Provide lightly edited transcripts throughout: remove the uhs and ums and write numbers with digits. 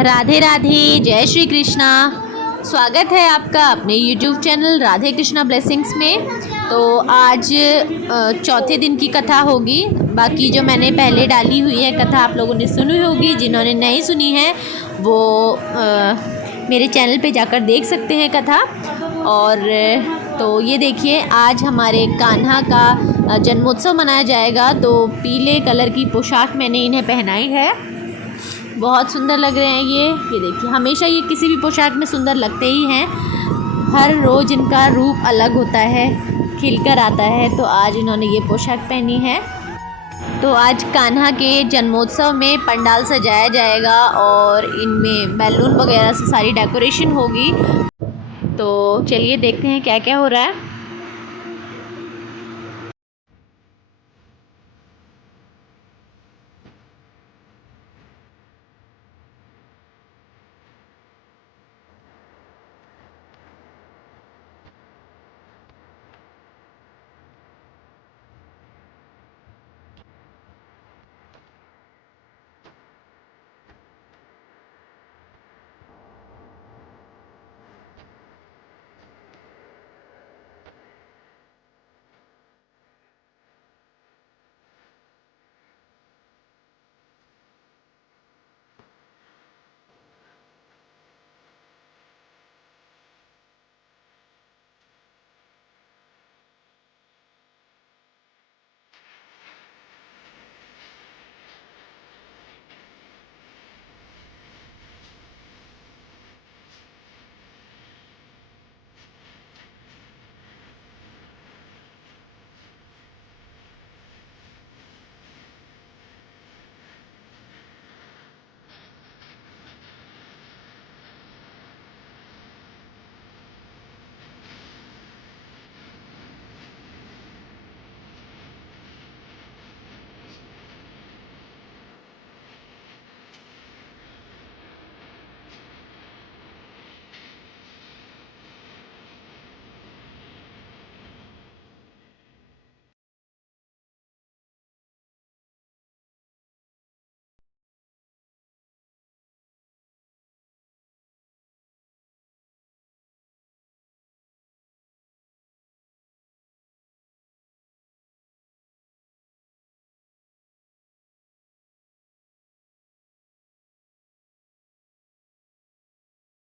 राधे राधे, जय श्री कृष्णा। स्वागत है आपका अपने YouTube channel Radhe Krishna blessings में। तो आज चौथे दिन की कथा होगी। बाकी जो मैंने पहले डाली हुई है कथा आप लोगों ने सुनी होगी, जिन्होंने नहीं सुनी है वो मेरे चैनल पे जाकर देख सकते हैं कथा। और तो ये देखिए, आज हमारे कान्हा का जन्मोत्सव मनाया जाएगा। तो पीले कलर की पोशाक मैंने इन्हें पहनाई है, बहुत सुंदर लग रहे हैं ये देखिए। हमेशा ये किसी भी पोशाक में सुंदर लगते ही हैं, हर रोज़ इनका रूप अलग होता है, खिलकर आता है। तो आज इन्होंने ये पोशाक पहनी है। तो आज कान्हा के जन्मोत्सव में पंडाल सजाया जाएगा और इनमें बैलून वगैरह से सारी डेकोरेशन होगी। तो चलिए देखते हैं क्या क्या हो रहा है।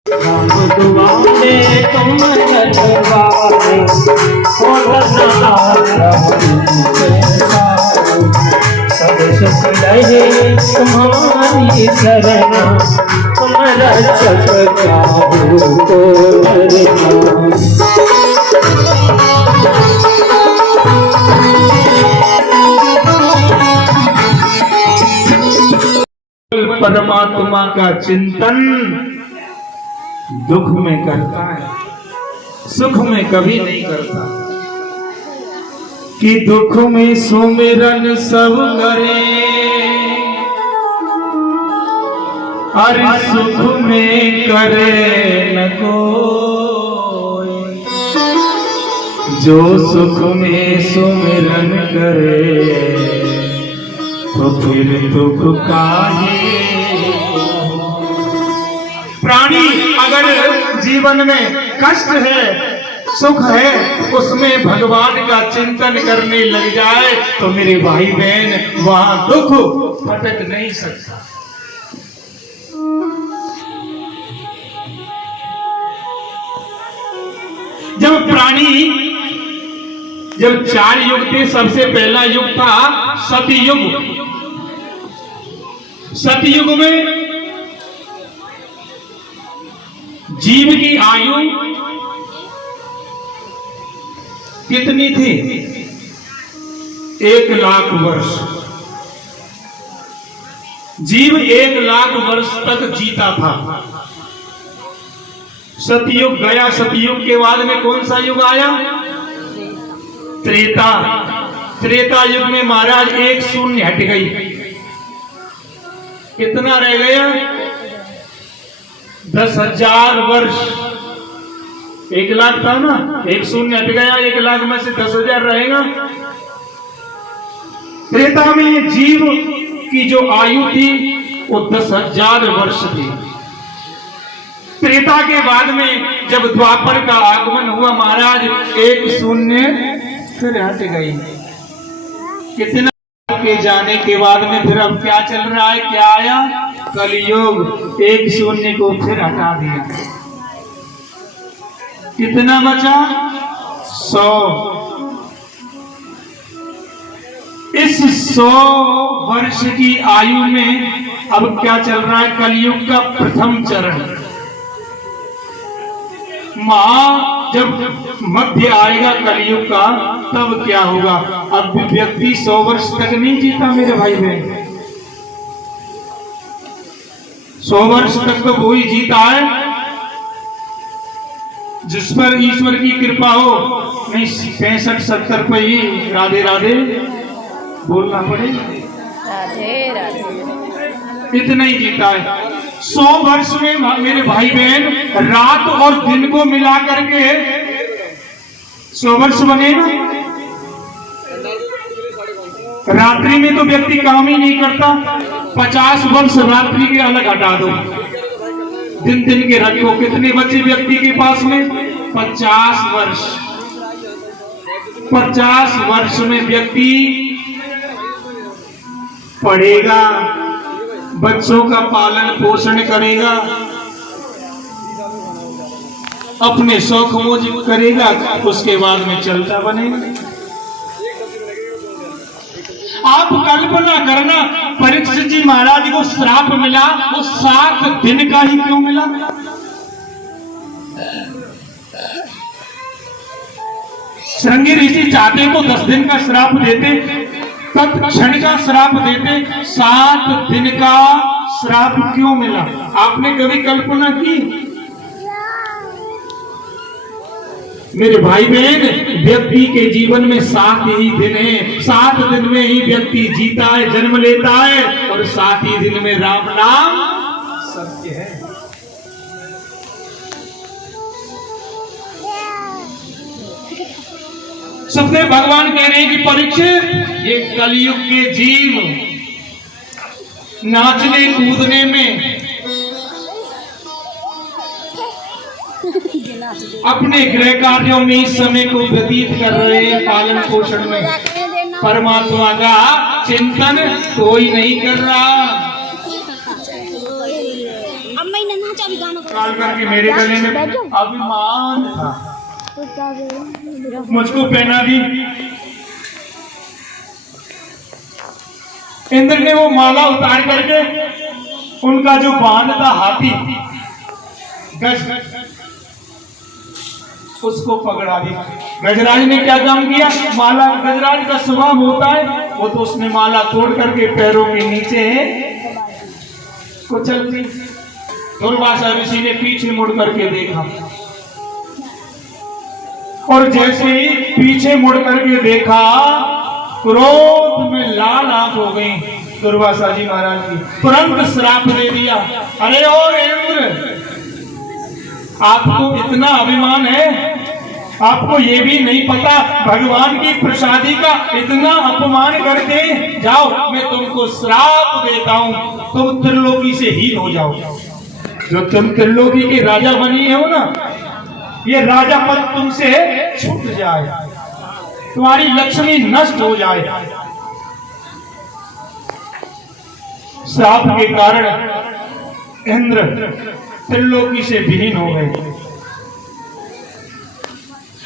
हम दुआरे तुम करवाए सब सुख रहे तुम्हारी शरण, तुम रक्षक काहू को परमात्मा का चिंतन दुख में करता है, सुख में कभी नहीं करता। कि दुख में सुमिरन सब करे, अरे सुख में करे न कोई। जो सुख में सुमिरन करे तो फिर दुख काहे। प्राणी अगर जीवन में कष्ट है, सुख है, उसमें भगवान का चिंतन करने लग जाए तो मेरे भाई बहन वहां दुख फटक नहीं सकता। जब चार युग थे, सबसे पहला युग था सतयुग। सतयुग में जीव की आयु कितनी थी? 1,00,000 वर्ष। जीव 1,00,000 वर्ष तक जीता था। सतयुग गया, सतयुग के बाद में कौन सा युग आया? त्रेता। त्रेता युग में महाराज एक शून्य हट गई। कितना रह गया? 10,000 वर्ष। 1,00,000 था ना, एक शून्य हट गया, 1,00,000 में से 10,000 रहेगा। त्रेता में जीव की जो आयु थी वो 10,000 वर्ष थी। त्रेता के बाद में जब द्वापर का आगमन हुआ महाराज, एक शून्य फिर हट गई। कितना के जाने के बाद में फिर अब क्या चल रहा है, क्या आया, कलयुग। एक शून्य को फिर हटा दिया, कितना बचा, 100। इस 100 वर्ष की आयु में अब क्या चल रहा है, कलयुग का प्रथम चरण। मां जब मध्य आएगा कलयुग का, तब क्या होगा। अब व्यक्ति 100 वर्ष तक नहीं जीता मेरे भाई बहन, 100 वर्ष तक तो वो ही जीता है जिस पर ईश्वर की कृपा हो। नहीं 65-70 पे ही राधे राधे बोलना पड़े, राधे राधे, इतना ही जीता है। 100 वर्ष में मेरे भाई बहन रात और दिन को मिला करके 100 वर्ष बने ना। रात्रि में तो व्यक्ति काम ही नहीं करता, 50 वर्ष रात्रि के अलग हटा दो, दिन दिन के रखो। कितने बच्चे व्यक्ति के पास में, 50 वर्ष। 50 वर्ष में व्यक्ति पढ़ेगा, बच्चों का पालन पोषण करेगा, अपने शौक मौज करेगा, उसके बाद में चलता बनेगा। आप कल्पना करना, परीक्षित जी महाराज को श्राप मिला, वो 7 दिन का ही क्यों मिला। श्रृंगी ऋषि चाहते तो 10 दिन का श्राप देते, तत्क्षण का श्राप देते, 7 दिन का श्राप क्यों मिला। आपने कभी कल्पना की मेरे भाई बहन, व्यक्ति के जीवन में 7 ही दिन है, 7 दिन में ही व्यक्ति जीता है, जन्म लेता है, और 7 ही दिन में राम नाम सत्य है। सबसे भगवान कह रहे हैं कि परीक्षित, ये कलयुग के जीव नाचने कूदने में, अपने गृह कार्यों में इस समय को व्यतीत कर रहे हैं, पालन पोषण में। परमात्मा का चिंतन कोई नहीं कर रहा। काल करके मेरे गले में अभिमान था, मुझको पहना दी। इंद्र ने वो माला उतार करके उनका जो बाण था हाथी गज, उसको पकड़ा दिया। गजराज ने क्या काम किया, माला, गजराज का स्वभाव होता है, वो तो उसने माला तोड़ करके पैरों के नीचे कुचल दी। दुर्वासा ऋषि ने पीछे मुड़ करके देखा, और जैसे ही पीछे मुड़ करके देखा, क्रोध में लाल आंख हो गई दुर्वासा जी महाराज की। तुरंत श्राप दे दिया, अरे ओ इंद्र, आपको इतना अभिमान है, आपको ये भी नहीं पता भगवान की प्रसादी का इतना अपमान करके जाओ, मैं तुमको श्राप देता हूं, तुम त्रिलोकी से हीन हो जाओ। जो तुम त्रिलोकी के राजा बनी हो ना, ये राजा पद तुमसे छूट जाए, तुम्हारी लक्ष्मी नष्ट हो जाए। श्राप के कारण इंद्र त्रिलोकी से विहीन हो गए।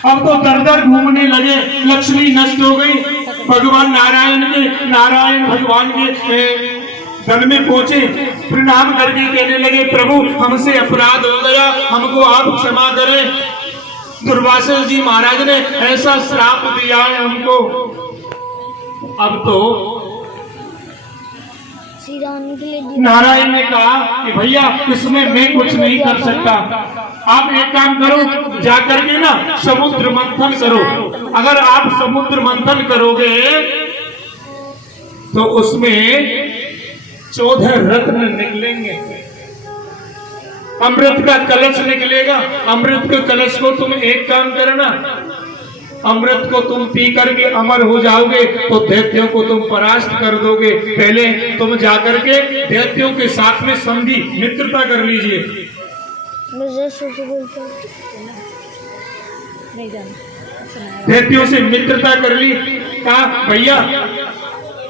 अब तो दर दर घूमने लगे, लक्ष्मी नष्ट हो गई। भगवान नारायण भगवान के गल में पहुंचे, प्रणाम करके कहने लगे, प्रभु हमसे अपराध हो गया, हमको आप क्षमा करें। दुर्वासा जी महाराज ने ऐसा श्राप दिया है हमको। अब तो नारायण ने कहा कि भैया इसमें मैं कुछ नहीं कर सकता, आप एक काम करो, जाकर के ना समुद्र मंथन करो। अगर आप समुद्र मंथन करोगे तो उसमें 14 रत्न निकलेंगे, अमृत का कलश निकलेगा। अमृत के कलश को तुम एक काम करना, अमृत को तुम पी करके अमर हो जाओगे तो दैत्यों को तुम परास्त कर दोगे। पहले तुम जाकर के दैत्यों के साथ में संधि मित्रता कर लीजिए, मुझे सूची बोलता नहीं जाना। दैत्यों से मित्रता कर ली। कहा भैया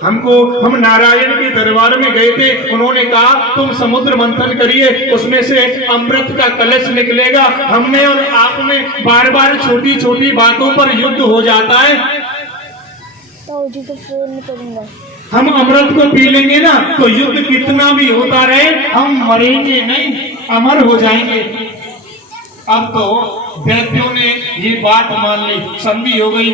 हम नारायण के दरबार में गए थे, उन्होंने कहा तुम समुद्र मंथन करिए, उसमें से अमृत का कलश निकलेगा। हमने और आप में बार बार छोटी छोटी बातों पर युद्ध हो जाता है। ताऊजी को फोन करूंगा। हम अमृत को पी लेंगे ना तो युद्ध कितना भी होता रहे हम मरेंगे नहीं, अमर हो जाएंगे। अब तो दैत्यों ने ये बात मान ली, संधि हो गई।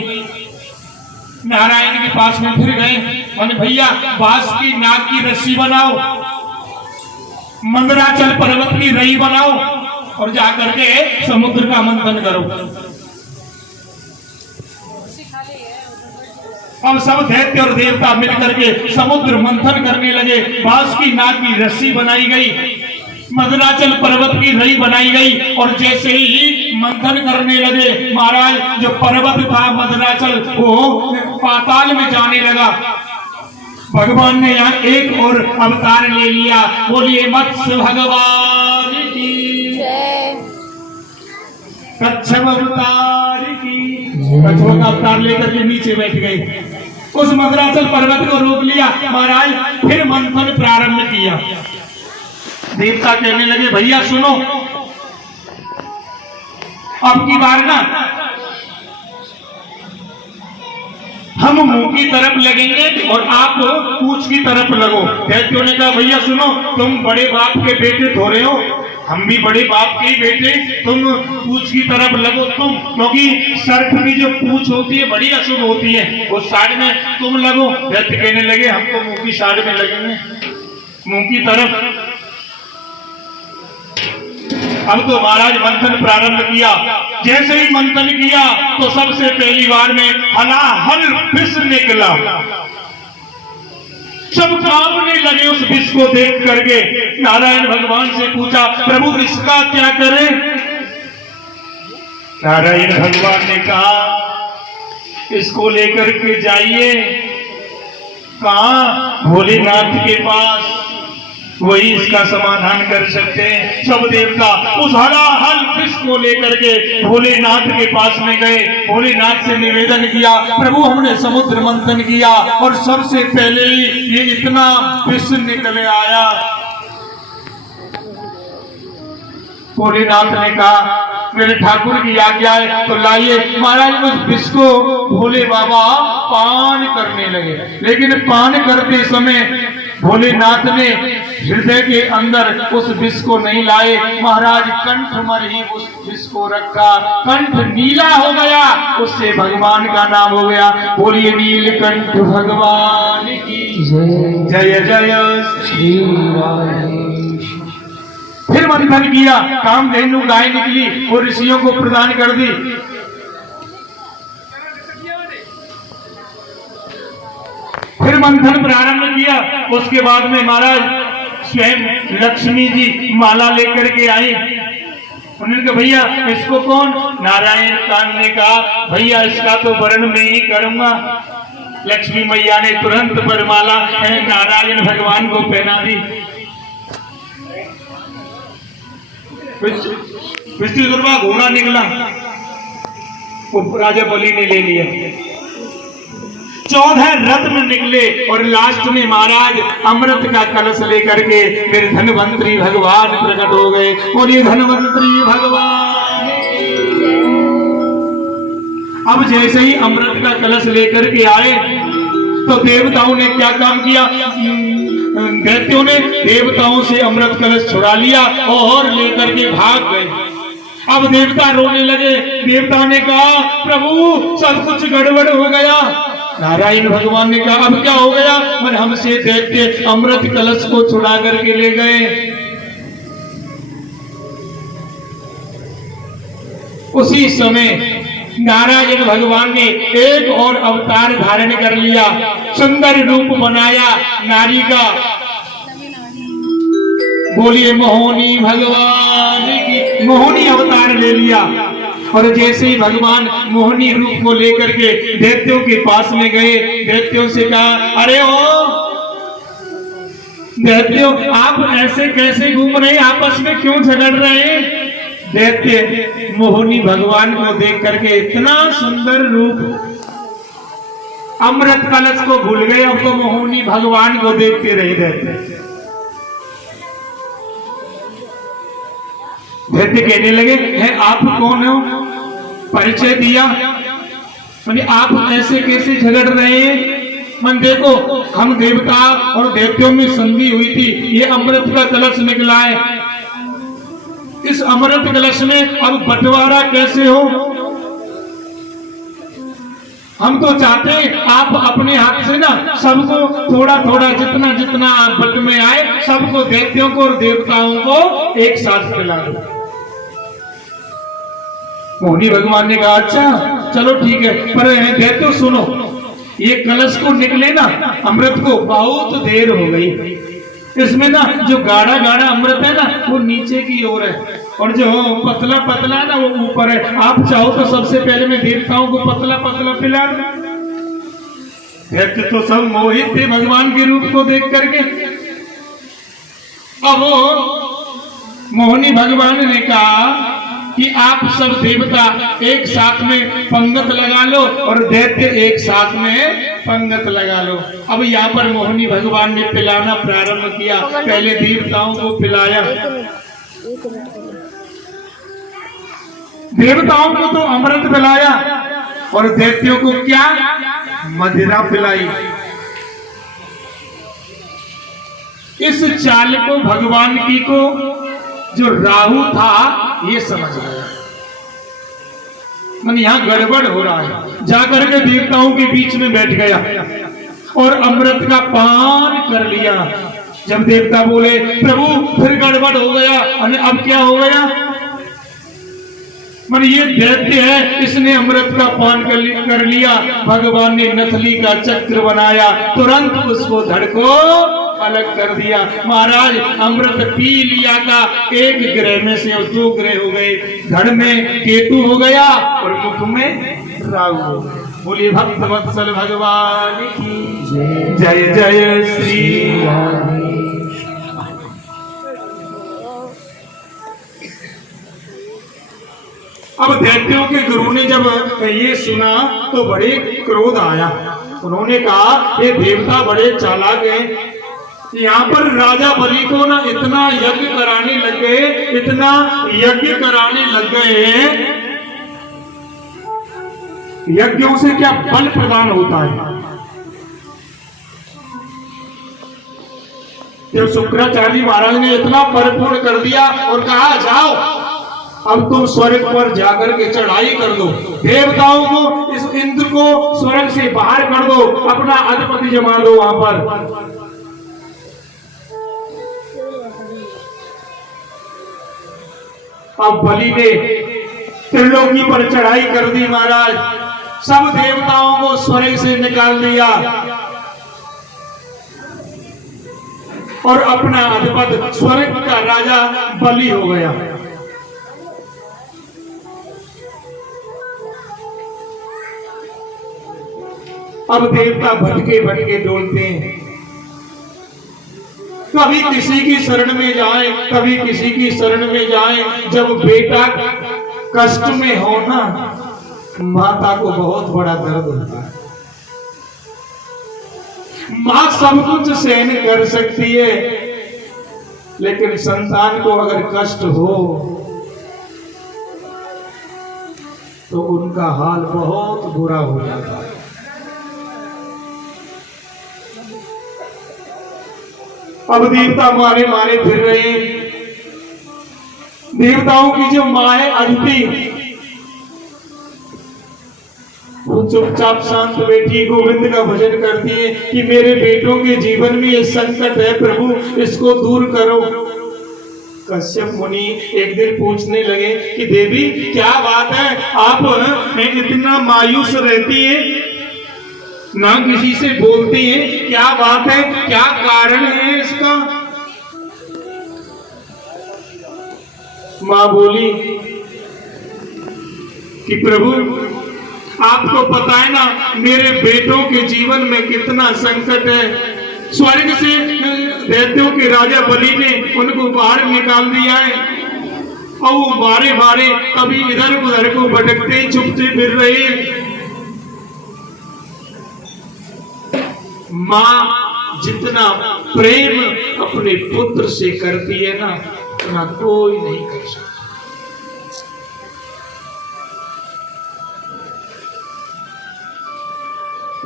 नारायण के पास में फिर गए, मैंने भैया बांस की नाग की रस्सी बनाओ, मंदराचल पर्वत की रई बनाओ और जाकर के समुद्र का मंथन करो। अब सब दैत्य और देवता मिलकर के समुद्र मंथन करने लगे। बांस की नाग की रस्सी बनाई गई, मंदराचल पर्वत की रई बनाई गई और जैसे ही मंथन करने लगे महाराज जो पर्वत था मंदराचल वो पाताल में जाने लगा। भगवान ने यहाँ एक और अवतार ले लिया। बोलिए मत्स्य भगवान की जय। कच्छप अवतार की। कच्छप का अवतार लेकर के नीचे बैठ गए, उस मंदराचल पर्वत को रोक लिया। महाराज फिर मंथन प्रारंभ किया। देवता कहने लगे भैया सुनो, अब की बार ना हम मुंह की तरफ लगेंगे और आप पूंछ की तरफ लगो। दैत्यों ने कहा भैया सुनो, तुम बड़े बाप के बेटे थोड़े हो, हम भी बड़े बाप के ही बेटे, तुम पूंछ की तरफ लगो तुम, क्योंकि सर्प की जो पूंछ होती है बड़ी अशुभ होती है, उस साइड में तुम लगो। दैत्य कहने लगे हम तो मुंह की साइड में लगेंगे, मुंह की तरफ। अब तो महाराज मंथन प्रारंभ किया। जैसे ही मंथन किया तो सबसे पहली बार में हलाहल विष निकला। सब कांपने लगे उस विष को देख करके। नारायण भगवान से पूछा प्रभु इसका क्या करें? नारायण भगवान ने कहा इसको लेकर के जाइए। कहां? भोलेनाथ के पास, वही इसका समाधान कर सकते हैं। सब देवता उस हलाहल विष को लेकर के भोलेनाथ के पास में गए। भोलेनाथ से निवेदन किया प्रभु हमने समुद्र मंथन किया और सबसे पहले ही ये इतना विष निकले आया। भोलेनाथ ने कहा मेरे ठाकुर की आज्ञा है तो लाइए। महाराज उस विष को भोले बाबा पान करने लगे, लेकिन पान करते समय भोलेनाथ ने हृदय के अंदर उस विष को नहीं लाए। महाराज कंठ मर ही उस विष को रखा, कंठ नीला हो गया, उससे भगवान का नाम हो गया। बोलिए नीलकंठ भगवान की जय जय श्री राधेश। फिर मंथन किया, कामधेनु गाय निकली, वो ऋषियों को प्रदान कर दी। फिर मंथन प्रारंभ किया। उसके बाद में महाराज स्वयं लक्ष्मी जी माला लेकर के आई। उन्होंने कहा भैया इसको कौन? नारायण कान ने कहा भैया इसका तो वर्ण में ही करूंगा। लक्ष्मी मैया ने तुरंत वरमाला नारायण भगवान को पहना दी। विष्णु का घोड़ा निकला, वो राजा बलि ने ले लिया। 14 रत्न निकले और लास्ट में महाराज अमृत का कलश लेकर के मेरे धनवंतरी भगवान प्रकट हो गए। और ये धनवंतरी भगवान अब जैसे ही अमृत का कलश लेकर के आए तो देवताओं ने क्या काम किया? दैत्यों ने देवताओं से अमृत कलश छुड़ा लिया और लेकर के भाग गए। अब देवता रोने लगे। देवता ने कहा प्रभु सब कुछ गड़बड़ हो गया। नारायण भगवान ने कहा अब क्या हो गया? और हमसे दैत्य अमृत कलश को छुड़ा करके ले गए। उसी समय नारायण भगवान ने एक और अवतार धारण कर लिया, सुंदर रूप बनाया नारी का। बोलिए मोहिनी भगवान की, मोहिनी अवतार ले लिया। और जैसे ही भगवान मोहिनी रूप को लेकर के दैत्यों के पास में गए, दैत्यों से कहा अरे ओ दैत्यों आप ऐसे कैसे घूम रहे, आपस में क्यों झगड़ रहे हैं? दैत्य मोहिनी भगवान को देख करके इतना सुंदर रूप, अमृत कलश को भूल गए, अब तो मोहिनी भगवान को देखते रह दैत्य। दैत्य कहने लगे, है आप कौन हो? परिचय दिया। मैंने आप ऐसे कैसे झगड़ रहे हैं? मन देखो, हम देवता और दैत्यों में संधि हुई थी, ये अमृत का कलश निकला है, इस अमृत कलश में अब बंटवारा कैसे हो? हम तो चाहते हैं आप अपने हाथ से ना सबको थोड़ा थोड़ा जितना जितना बट में आए सबको, दैत्यों को और देवताओं को एक साथ खिला दो। मोहिनी भगवान ने कहा, अच्छा चलो ठीक है, पर दैत्यो सुनो, ये कलश को निकले ना अमृत को बहुत देर हो गई, इसमें ना जो गाढ़ा गाढ़ा अमृत है ना वो नीचे की ओर है, और जो पतला पतला है ना वो ऊपर है। आप चाहो तो सबसे पहले मैं देवताओं को पतला पतला पिला दूं। दैत्य तो सब मोहित थे भगवान के रूप को देख करके। अब मोहिनी भगवान ने कहा कि आप सब देवता एक साथ में पंगत लगा लो और दैत्य एक साथ में पंगत लगा लो। अब यहाँ पर मोहिनी भगवान ने पिलाना प्रारंभ किया, पहले देवताओं को पिलाया। देवताओं को तो अमृत पिलाया और दैत्यों को क्या? मदिरा पिलाई। इस चाल को भगवान की को जो राहु था ये समझ गया, मन यहां गड़बड़ हो रहा है, जाकर के देवताओं के बीच में बैठ गया और अमृत का पान कर लिया। जब देवता बोले, प्रभु फिर गड़बड़ हो गया, अब क्या हो गया? मन ये दैत्य है, इसने अमृत का पान कर लिया। भगवान ने नथली का चक्र बनाया, तुरंत उसको धड़ को अलग कर दिया। महाराज अमृत पी लिया का एक ग्रह में से 2 ग्रह हो गए, धड़ में केतु हो गया और मुख में राहु हो गया। बोलिए भक्त वत्सल भगवान की जय जय श्री राम। अब दैत्यों के गुरु ने जब ये सुना तो बड़े क्रोध आया। उन्होंने कहा, ये देवता बड़े चालाक हैं, यहाँ पर राजा बलि को ना इतना यज्ञ कराने लग गए, इतना यज्ञ कराने लग गए हैं। यज्ञों से क्या बल प्रदान होता है? जब शुक्राचार्य महाराज ने इतना परिपूर्ण कर दिया और कहा, जाओ अब तुम स्वर्ग पर जाकर के चढ़ाई कर दो, देवताओं को, इस इंद्र को स्वर्ग से बाहर कर दो, अपना अधिपति जमा दो वहां पर। अब बलि ने त्रिलोकी पर चढ़ाई कर दी महाराज, सब देवताओं को स्वर्ग से निकाल दिया और अपना अधिपति स्वर्ग का राजा बलि हो गया। अब देवता भटके भटके डोलते हैं, कभी किसी की शरण में जाए, कभी किसी की शरण में जाए। जब बेटा कष्ट में हो ना, माता को बहुत बड़ा दर्द होता है। मां सब कुछ सहन कर सकती है, लेकिन संतान को अगर कष्ट हो तो उनका हाल बहुत बुरा हो जाता है। अब देवता मारे मारे फिर रहे हैं। देवताओं की जो मां है अदिति, वो चुपचाप शांत बैठी गोविंद का भजन करती है कि मेरे बेटों के जीवन में ये संकट है, प्रभु इसको दूर करो। कश्यप मुनि एक दिन पूछने लगे कि देवी क्या बात है, आप इतना मायूस रहती है, ना किसी से बोलती है, क्या बात है, क्या कारण है इसका? मां बोली कि प्रभु आपको पता है ना मेरे बेटों के जीवन में कितना संकट है। स्वर्ग से दैत्यों के राजा बलि ने उनको बाहर निकाल दिया है, और वो बारे बारे कभी इधर उधर को भटकते चुपते फिर रहे। माँ जितना प्रेम अपने पुत्र से करती है ना, उतना कोई नहीं कर सकता।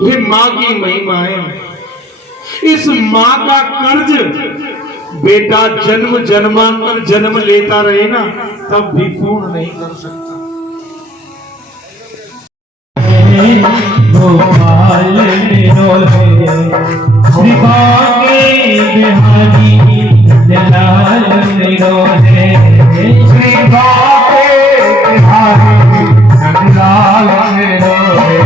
ये माँ की महिमा है। इस माँ का कर्ज बेटा जन्म जन्मांतर जन्म लेता रहे ना, तब भी पूर्ण नहीं कर सकता। गोपाल श्री बिहारी लाल निरोधे, श्री बिहारी लाल निरोधे,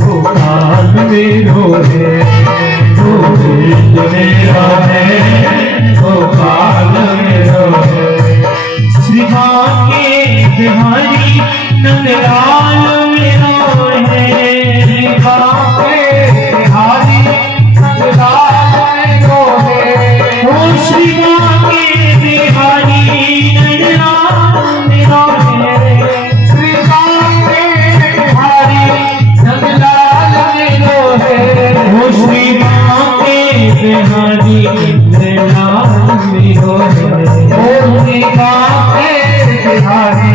गोपाल निरोधे, गोपाल निरोधे, श्री बिहारी नंदलाल निरोधे, बिहारी नंदलाल निरोधे, ओ श्री बिहारी नंदलाल निरोधे, श्री बिहारी नंदलाल निरोधे, ओ श्री बिहारी नंदलाल निरोधे, ओ श्री बिहारी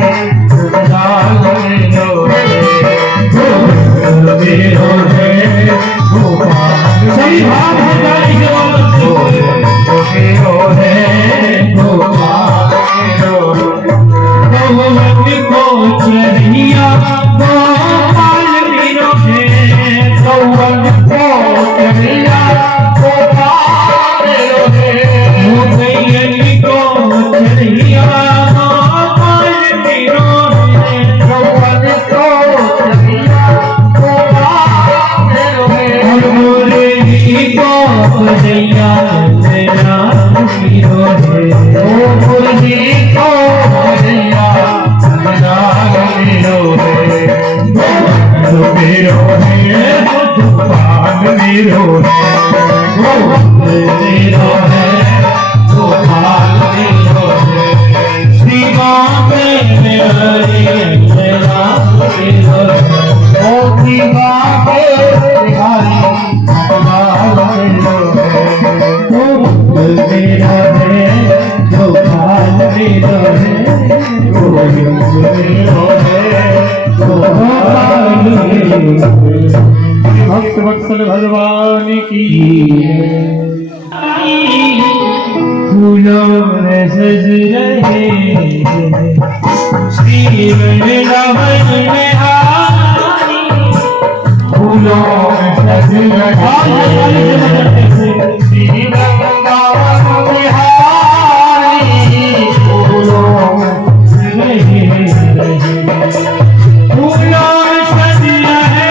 भक्त वत्सल भगवान की फूलों में सज रहे श्री वृंदावन में हारी, फूलों में सज रहे श्री वृंदावन में हारी, फूलों में सज रहे, फूलों में सज रहे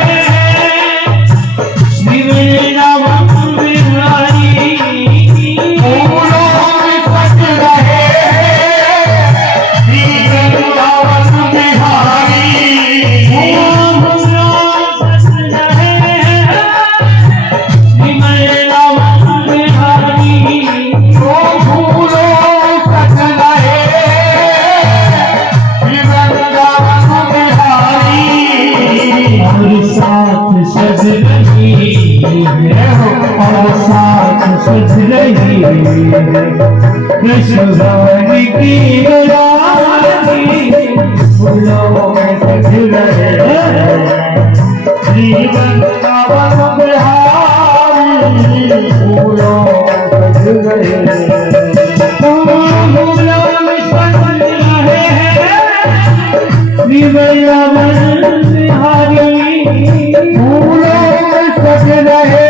श्री वृंदावन में हारी, फूलों में सज रहे श्री वृंदावन में हारी, फूलों में सज रहे श्री वृंदावन में हारी, फूलों में सज रहे श्री वृंदावन में हारी, और साथ सज रही और साथ सज रही कृष्ण भवन की रानी, फूलों में सज रहे श्री वृंदावन में हारी, फूलों में सज रहे, फूलों में सज रहे श्री वृंदावन में हारी, फूलों में सज रहे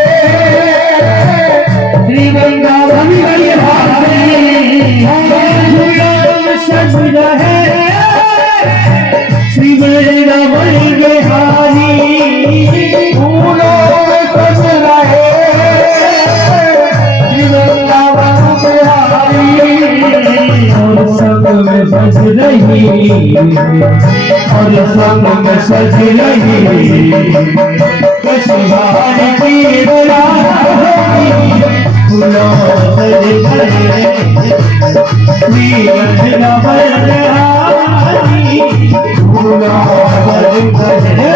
श्री वृंदावन में हारी, फूलों में सज रहे श्री वृंदावन में हारी, फूलों में सज रहे श्री वृंदावन में हारी, और संग में सज रही और संग में सज रही कृष्ण की रानी, फूलों सज गए श्री वृंदावन बिहारी फूलों सज गए।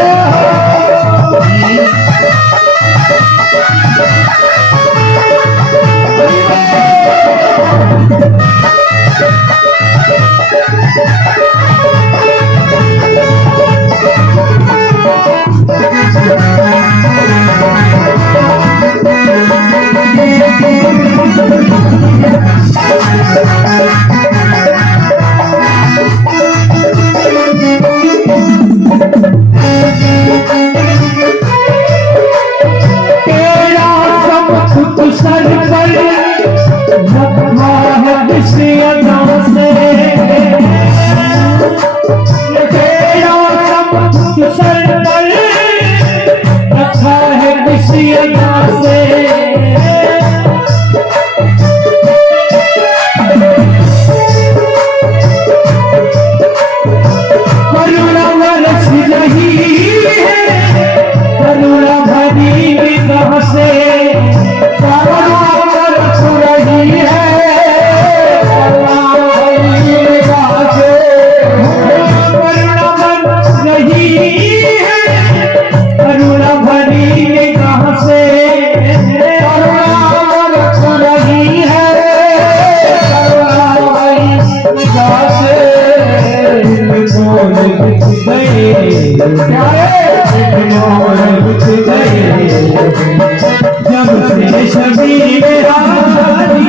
जब से शबीर बिहारी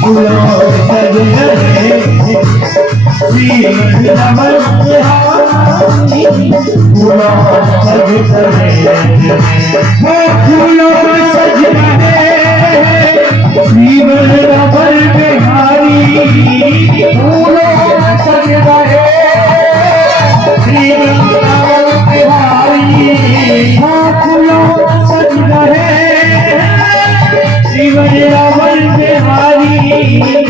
फूलों सज गए श्री वृंदावन बिहारी फूलों सज गए फूलों सज गए श्री वृंदावन बिहारी फूलों सज गए श्री वृंदावन बिहारी फूलों सज गए श्री वृंदावन बिहारी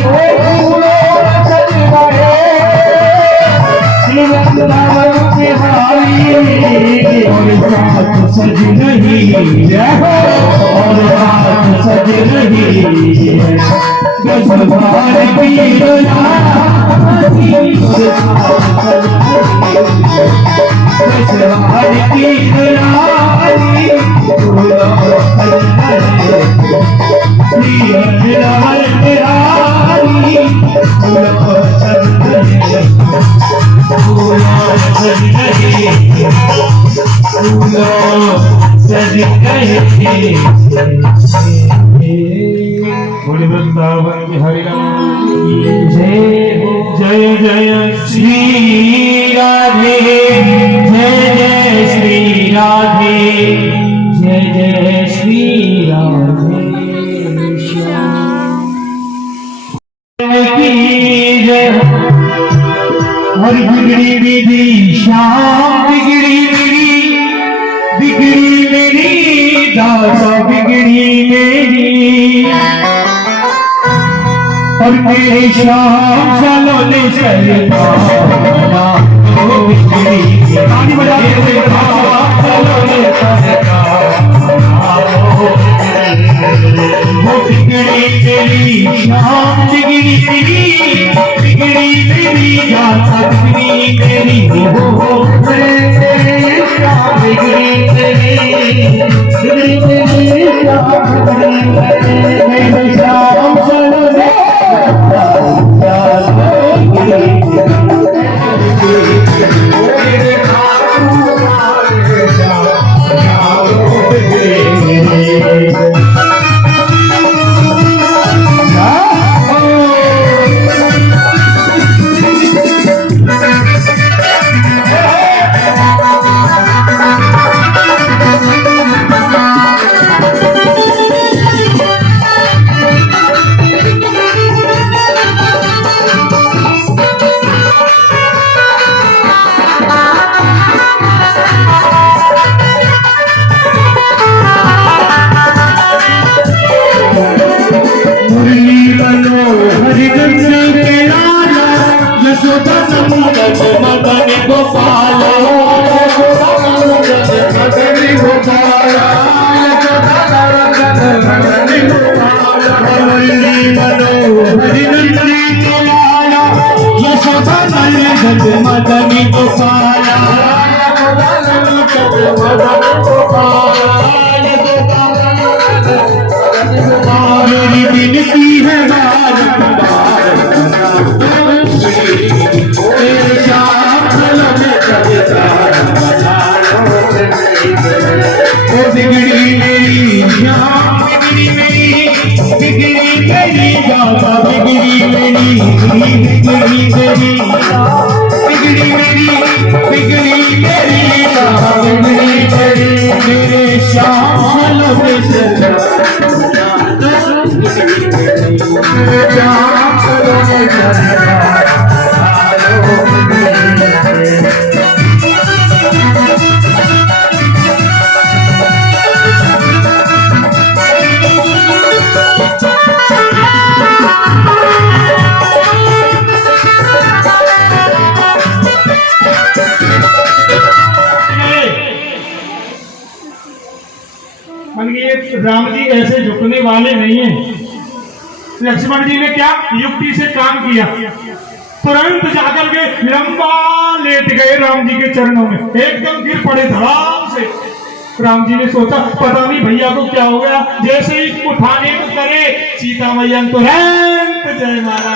फूलों सज गए श्री वृंदावन बिहारी और रात सज रही है और रात सज रही है गजबार की रानी गजबार की रानी फूलों सज गए श्री वृंदावन बिहारी फूलों सज गए फूलों सज गए फूलों सज गए। बोले वृंदावन बिहारी राम जय जय जय श्री राधे जय जय श्री राधे जय जय श्री राधे की जय हर बिगड़ी विधि श्याम बिगड़ी मेरी दासा बिगड़ी मेरी और मेरे श्याम चलो ले चलता बिगड़ी चलो ले चलता वो बिगड़ी तेरी श्याम बिगड़ी मेरी दासा बिगड़ी मेरी हो श्याम बिगड़ी तेरी श्याम बिगड़ी मेरी श्याम चलो ले मेरी विनती है बार तेरे श्याम फलों में कविता ओ बिगड़ी मेरी बिगड़ी मेरी बाबा बिगड़ी मेरी बिगड़ी मेरी बिगड़ी मेरी बाबा बिगड़ी मेरी मेरे श्याम फलों में राम जी ऐसे झुकने वाले नहीं हैं। लक्ष्मण जी ने क्या युक्ति से काम किया, तुरंत जाकर के लंबा लेट गए राम जी के चरणों में, एकदम गिर पड़े धड़ाम से। राम जी ने सोचा पता नहीं भैया को क्या हो गया, जैसे ही उठाने को करे सीता मैया तुरंत जय माला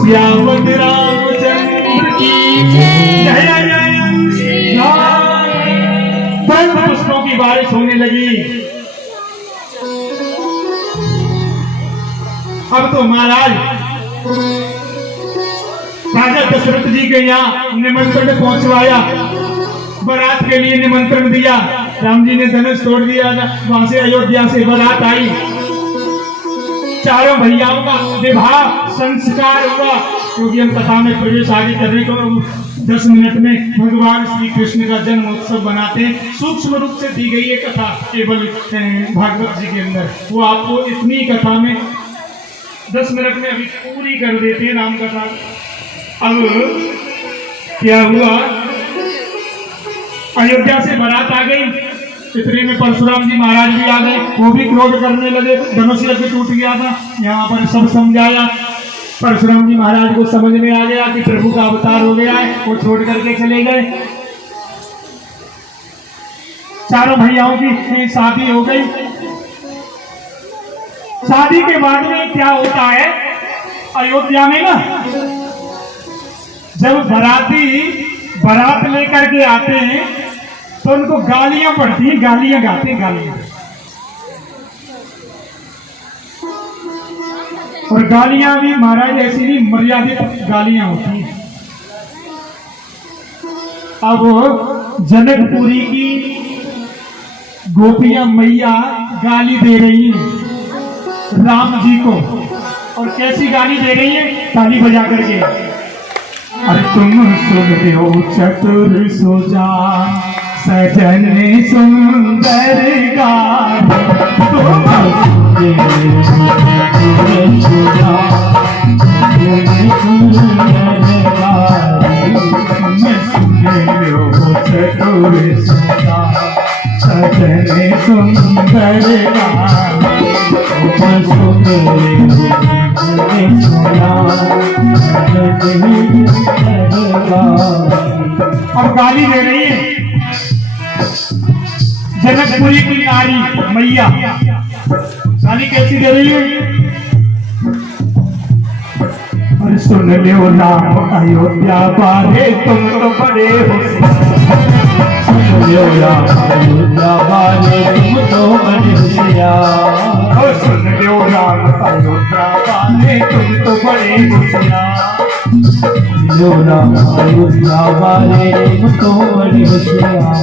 श्यामत रामचंद्र की जय जय पुष्पों की बारिश होने लगी। अब तो महाराज राजा दशरथ जी के यहाँ निमंत्रण पहुंचवाया, बारात के लिए निमंत्रण दिया। राम जी ने धनुष तोड़ दिया था, वहां से अयोध्या से बारात आई, चारों भैयाओं का विवाह संस्कार हुआ। क्योंकि हम कथा में प्रवेश आगे करने को 10 मिनट में भगवान श्री कृष्ण का जन्म उत्सव बनाते हैं। सूक्ष्म रूप से दी गई है कथा केवल भागवत जी के अंदर, वो आपको इतनी कथा में 10 मिनट में अभी पूरी कर देते हैं राम कथा। अब क्या हुआ, अयोध्या से बारात आ गई, इतने में परशुराम जी महाराज भी आ गए, वो भी क्रोध करने लगे, धनुष भी टूट गया था। यहाँ पर सब समझाया, परशुराम जी महाराज को समझ में आ गया कि प्रभु का अवतार हो गया है, वो छोड़ करके चले गए। चारों भैयाओं की शादी हो गई। शादी के बाद में क्या होता है, अयोध्या में ना जब बराती बारात लेकर के आते हैं तो उनको गालियां पड़ती हैं, गालियां गाते हैं, गालियां। और गालियां भी महाराज ऐसी नहीं मर्यादित गालियां होती हैं। अब जनकपुरी की गोपियां मैया गाली दे रही हैं राम जी को, और कैसी गाली दे रही है, ताली बजा करके, अरे तुम सुनते हो चतुर सुजान सजन सुंदर गाली, तुम सजन सुंदर अब गाली दे रही है जनकपुरी की नारी मैया, गाली कैसी दे रही है, और सुन लो राम अयोध्या बारे तुम तो बड़े होशियार, सुन लो राम अयोध्या बारे तुम तो बड़े होशियार, और सुन लो राम अयोध्या बारे तुम तो बड़े होशियार, लो राम अयोध्या बारे तुम तो बड़े होशियार।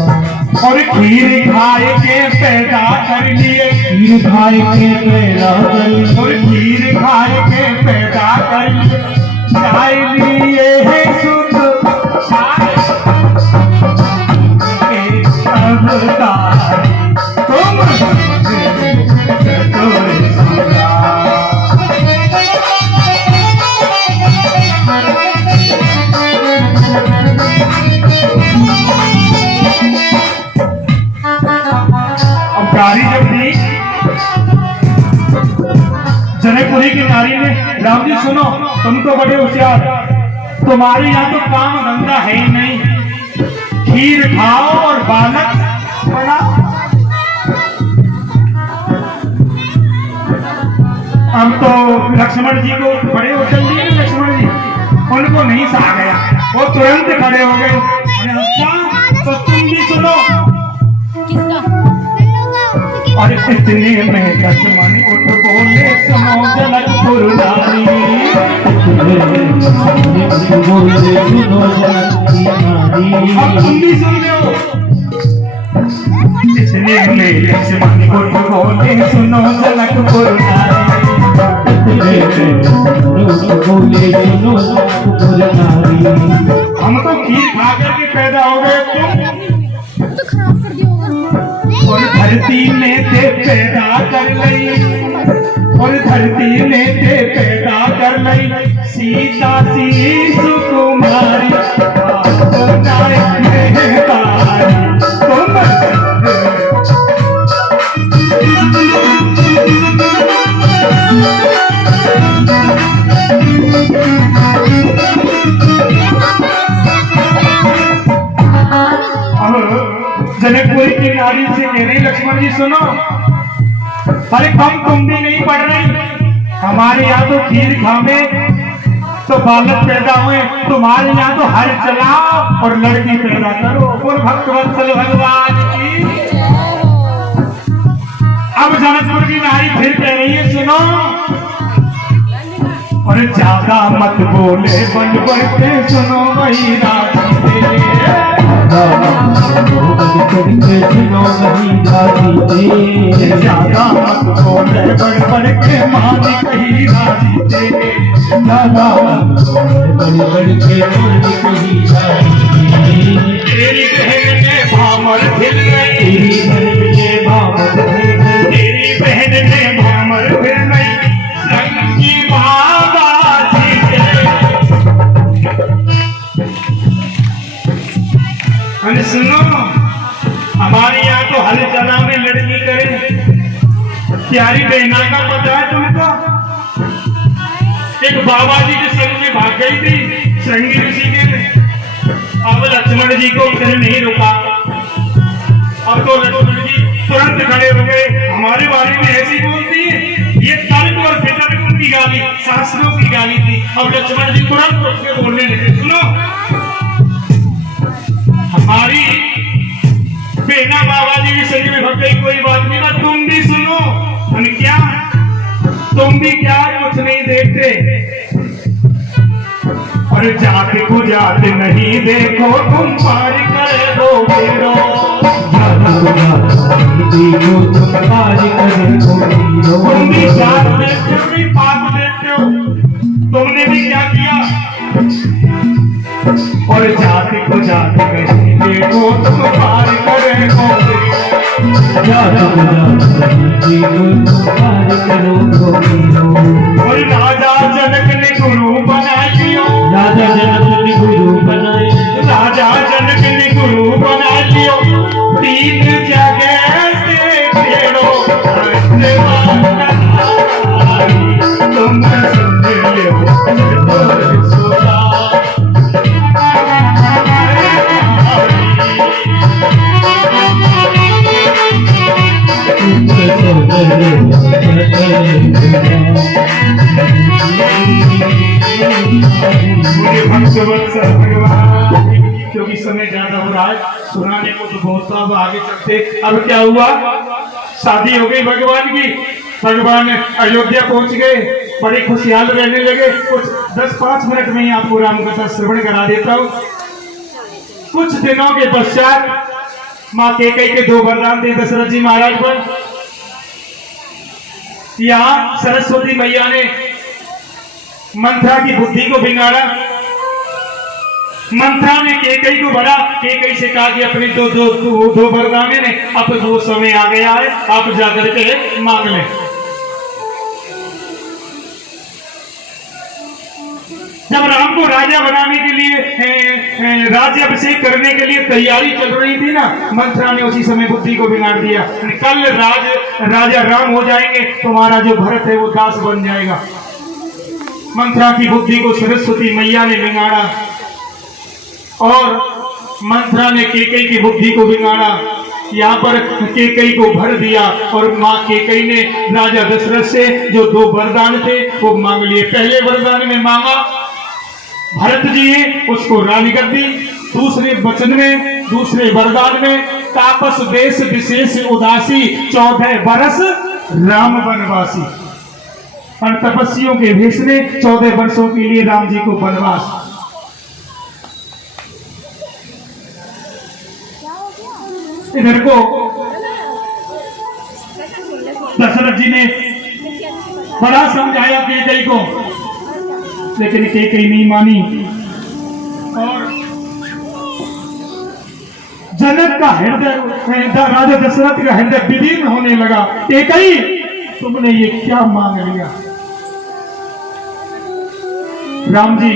और खीर खाए के पैदा कर लिए, खीर खाए के पैदा कर लिए, और खीर खाए के पैदा कर लिए, चाय लिए है शुद्ध चाय के अवतारी, तुम गाड़ी जब दी जनकपुरी की नारी ने, राम जी सुनो तुम तो बड़े होशियार, तुम्हारे यहाँ तो काम धंधा है ही नहीं, खीर खाओ और बालक बनाओ। अब तो लक्ष्मण जी को बड़े होटल दिए ना, लक्ष्मण जी उनको नहीं सहा गया, वो तुरंत खड़े हो गए। अच्छा तो तुम भी सुनो। और इतने में लक्ष्मण उठ बोले सुनो जनकपुर नारी। अब तुम भी सुन लो। इतने में लक्ष्मण उठ बोले सुनो जनकपुर नारी। हम तो खीर खा करके पैदा हो गए, तुम तो खराब कर दिया होगा। और धरती में ते पैदा कर लई, और धरती में ते पैदा कर लई सीता सी सुकुमारी। जनकपुरी की नारी से कह रही लक्ष्मण जी सुनो, अरे कम तुम भी नहीं पढ़ रही, हमारे यहाँ तो खीर खावे तो बालक पैदा हुए, तुम्हारे यहाँ तो हल चलाओ और लड़की पैदा करो। बोल भक्तवत्सल भगवान की। अब जनकपुर की नारी फिर कह रही है सुनो, और ज्यादा मत बोले बन बढ़ते सुनो वही रात ज्यादा मत बोले बढ़ बढ़ के मान कही राजी तेरे। तेरी बहन ने भामर फिर गई, तेरी बहन ने भामर फिर गई संगी बाबा जी के। अरे सुनो, हमारे यहाँ तो हल चला में लड़की करे, प्यारी बहना का पता है तुमको? एक बाबा जी के संग में भाग गई थी श्रृंगी ऋषि के। अब लक्ष्मण जी को उसने नहीं रोका, अब तो लक्ष्मण जी तुरंत खड़े हो गए। हमारे बारे में ऐसी बोलती है, ये तर्क और फितर की गाली, शास्त्रों की गाली थी। अब लक्ष्मण जी तुरंत उठ के बोलने लगे सुनो, हमारी बेना बाबा जी के संग में भग गई कोई बात नहीं ना, तुम भी सुनो। क्या तुम भी क्या कुछ नहीं देखते, और जाते को जाते नहीं देखो तुम पार कर दो बेरो। तुम भी जात देखते हो भी पाप देखते हो, तुमने भी क्या किया? और जाते को जाते नहीं देखो तुम पार कर दो बेरो। और राजा जनक ने गुरु बना लियो, राजा जनक ने गुरु बना लियो, तीन जगह से फेरो तुम सुन लो सोदा। क्योंकि समय ज्यादा हो रहा है, सुनाने को तो बहुत था, अब आगे चलते। अब क्या हुआ, शादी हो गई भगवान की, भगवान अयोध्या पहुंच गए, बड़े खुशहाल रहने लगे। कुछ 10-5 मिनट में ही आपको रामकथा श्रवण करा देता हूँ। कुछ दिनों के पश्चात माँ कैकेयी के 2 वरदान थे दशरथ जी महाराज पर। यहाँ सरस्वती मैया ने मंथरा की बुद्धि को बिगाड़ा। मंथरा ने कैकेयी को भरा, कैकेयी से कहा कि अपनी दो वरदाने ने अब वो समय आ गया है, आप जाकर के मांग लें। जब राम को राजा बनाने के लिए, राज्याभिषेक करने के लिए तैयारी चल रही थी ना, मंथरा ने उसी समय बुद्धि को बिगाड़ दिया। कल राजा राम हो जाएंगे, तुम्हारा जो भरत है वो दास बन जाएगा। मंथरा की बुद्धि को सरस्वती मैया ने बिगाड़ा और मंथरा ने केकई की बुद्धि को बिगाड़ा, यहाँ पर केकई को भर दिया और माँ केकई ने राजा दशरथ से जो 2 वरदान थे वो मांग लिए। पहले वरदान में मांगा भरत जी उसको रानी कर दी, दूसरे वचन में, दूसरे वरदान में तापस देश विशेष उदासी 14 बरस राम वनवासी, और तपस्वियों के भेष में 14 वर्षों के लिए राम जी को वनवास। इधर को दशरथ जी ने बड़ा समझाया केकई को, लेकिन केकई नहीं मानी और जनक का हृदय, राजा दशरथ का हृदय विदीर्ण होने लगा। केकई तुमने ये क्या मांग लिया? राम जी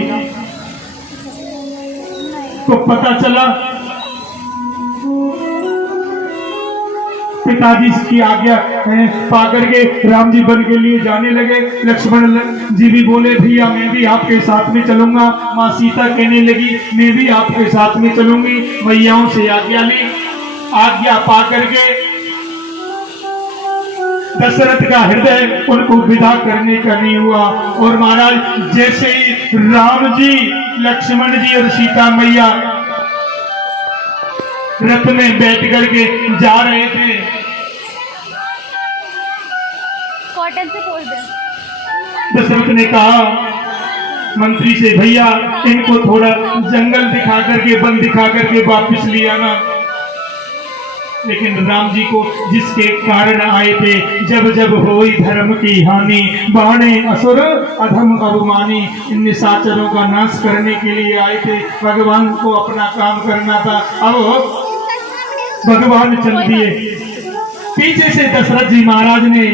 को पता चला पिताजी की आज्ञा पा करके राम जी वन के लिए जाने लगे। लक्ष्मण जी भी बोले भैया मैं भी आपके साथ में चलूंगा। माँ सीता कहने लगी मैं भी आपके साथ में चलूंगी। मैयाओं से आज्ञा ली, आज्ञा पा करके दशरथ का हृदय उनको विदा करने का नहीं हुआ। और महाराज जैसे ही राम जी, लक्ष्मण जी और सीता मैया रथ में बैठ करके जा रहे थे, कॉटन से खोल दे। दशरथ ने कहा मंत्री से भैया इनको थोड़ा जंगल दिखा करके, वन दिखा करके वापिस ले आना। लेकिन राम जी को जिसके कारण आए थे, जब जब होई धर्म की हानि, बाणे असुर अधम अवमानी, इन निशाचरों का नाश करने के लिए आए थे। भगवान को अपना काम करना था, अब भगवान चल दिए। पीछे से दशरथ जी महाराज ने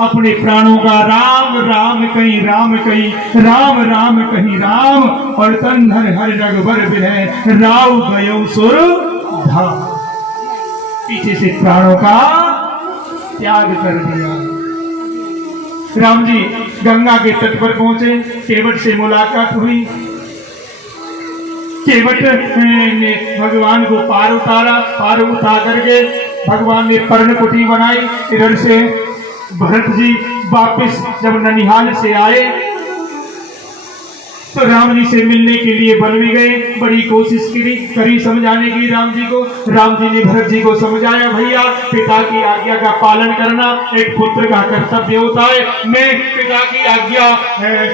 अपने प्राणों का राम राम कहीं राम कहीं, राम राम कहीं राम, और तन हर हर रघुबर विरह राव गयो सुर धाम। पीछे से प्राणों का त्याग कर दिया। राम जी गंगा के तट पर पहुंचे, केवट से मुलाकात हुई। केवट ने भगवान को पार उतारा, पार उतार करके भगवान ने पर्णकुटी बनाई। इधर से भरत जी वापस जब ननिहाल से आए तो राम जी से मिलने के लिए वन भी गए। बड़ी कोशिश करी समझाने की राम जी को। राम जी ने भरत जी को समझाया भैया पिता की आज्ञा का पालन करना एक पुत्र का कर्तव्य होता है। मैं पिता की आज्ञा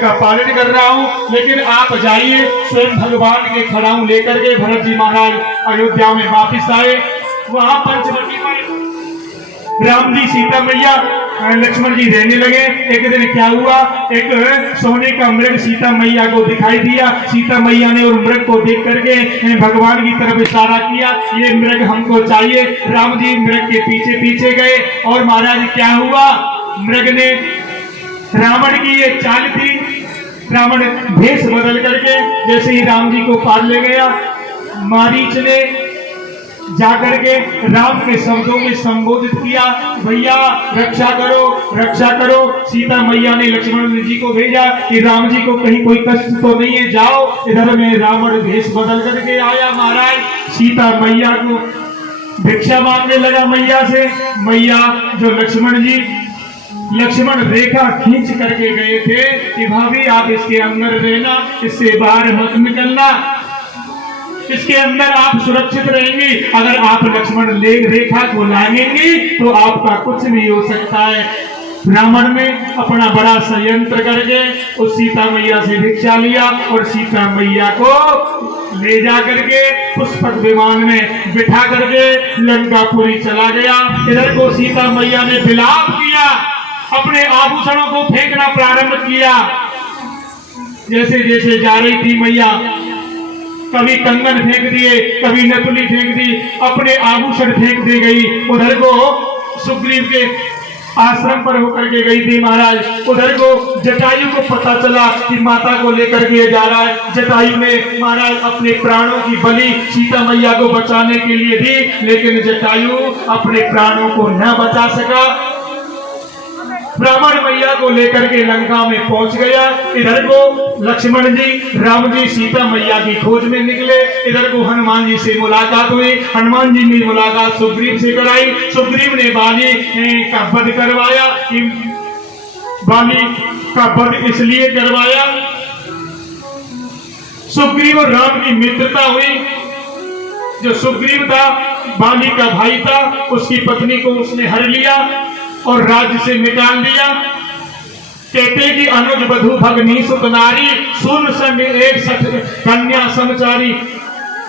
का पालन कर रहा हूँ, लेकिन आप जाइए। स्वयं भगवान के खड़ाऊ लेकर के भरत जी महाराज अयोध्या में वापिस आए। वहां पंचवटी पर राम जी, सीता मैया, लक्ष्मण जी रहने लगे। एक दिन क्या हुआ, एक सोने का मृग सीता मैया को दिखाई दिया। सीता मैया ने उस मृग को देख करके भगवान की तरफ इशारा किया, ये मृग हमको चाहिए। राम जी मृग के पीछे पीछे गए और महाराज क्या हुआ, मृग ने रावण की ये चाल थी। रावण भेष बदल करके जैसे ही राम जी को पार ले गया, मारीच ने जाकर के राम के शब्दों में संबोधित किया, भैया रक्षा करो, रक्षा करो। सीता मैया ने लक्ष्मण जी को भेजा कि राम जी को कहीं कोई कष्ट तो नहीं है, जाओ। इधर में रावण भेष बदल करके आया। महाराज सीता मैया को भिक्षा मांगने लगा मैया से। मैया जो लक्ष्मण रेखा खींच करके गए थे कि भाभी आप इसके अंदर रहना, इससे बाहर मत निकलना, इसके अंदर आप सुरक्षित रहेंगी। अगर आप लक्ष्मण रेखा को लांघेंगी तो आपका कुछ भी हो सकता है। रावण ने अपना बड़ा षड्यंत्र करके उस सीता मैया से भिक्षा लिया और सीता मैया को ले जा करके पुष्पक विमान में बिठा करके लंकापुरी चला गया। इधर को सीता मैया ने विलाप किया, अपने आभूषणों को फेंकना प्रारंभ किया। जैसे जैसे जा रही थी मैया, कभी कंगन फेंक दिए, कभी नथुली फेंक दी, अपने आभूषण फेंक दी गई। उधर को सुग्रीव के आश्रम पर होकर के गई थी महाराज। उधर को जटायु को पता चला कि माता को लेकर के जा रहा है। जटायु ने महाराज अपने प्राणों की बलि सीता मैया को बचाने के लिए दी, लेकिन जटायु अपने प्राणों को न बचा सका। ब्राह्मण मैया को लेकर के लंका में पहुंच गया। इधर को लक्ष्मण जी, राम जी सीता मैया की खोज में निकले। इधर को हनुमान जी से मुलाकात हुई। हनुमान जी ने मुलाकात सुग्रीव से कराई। सुग्रीव ने बाली का वध करवाया। बाली का वध इसलिए करवाया, सुग्रीव और राम की मित्रता हुई। जो सुग्रीव था बाली का भाई था, उसकी पत्नी को उसने हर लिया और राज्य से निकाल दिया। कहते कि अनुज बधु भगनी सुत नारी, शून्य संग एक सठ कन्या समचारी।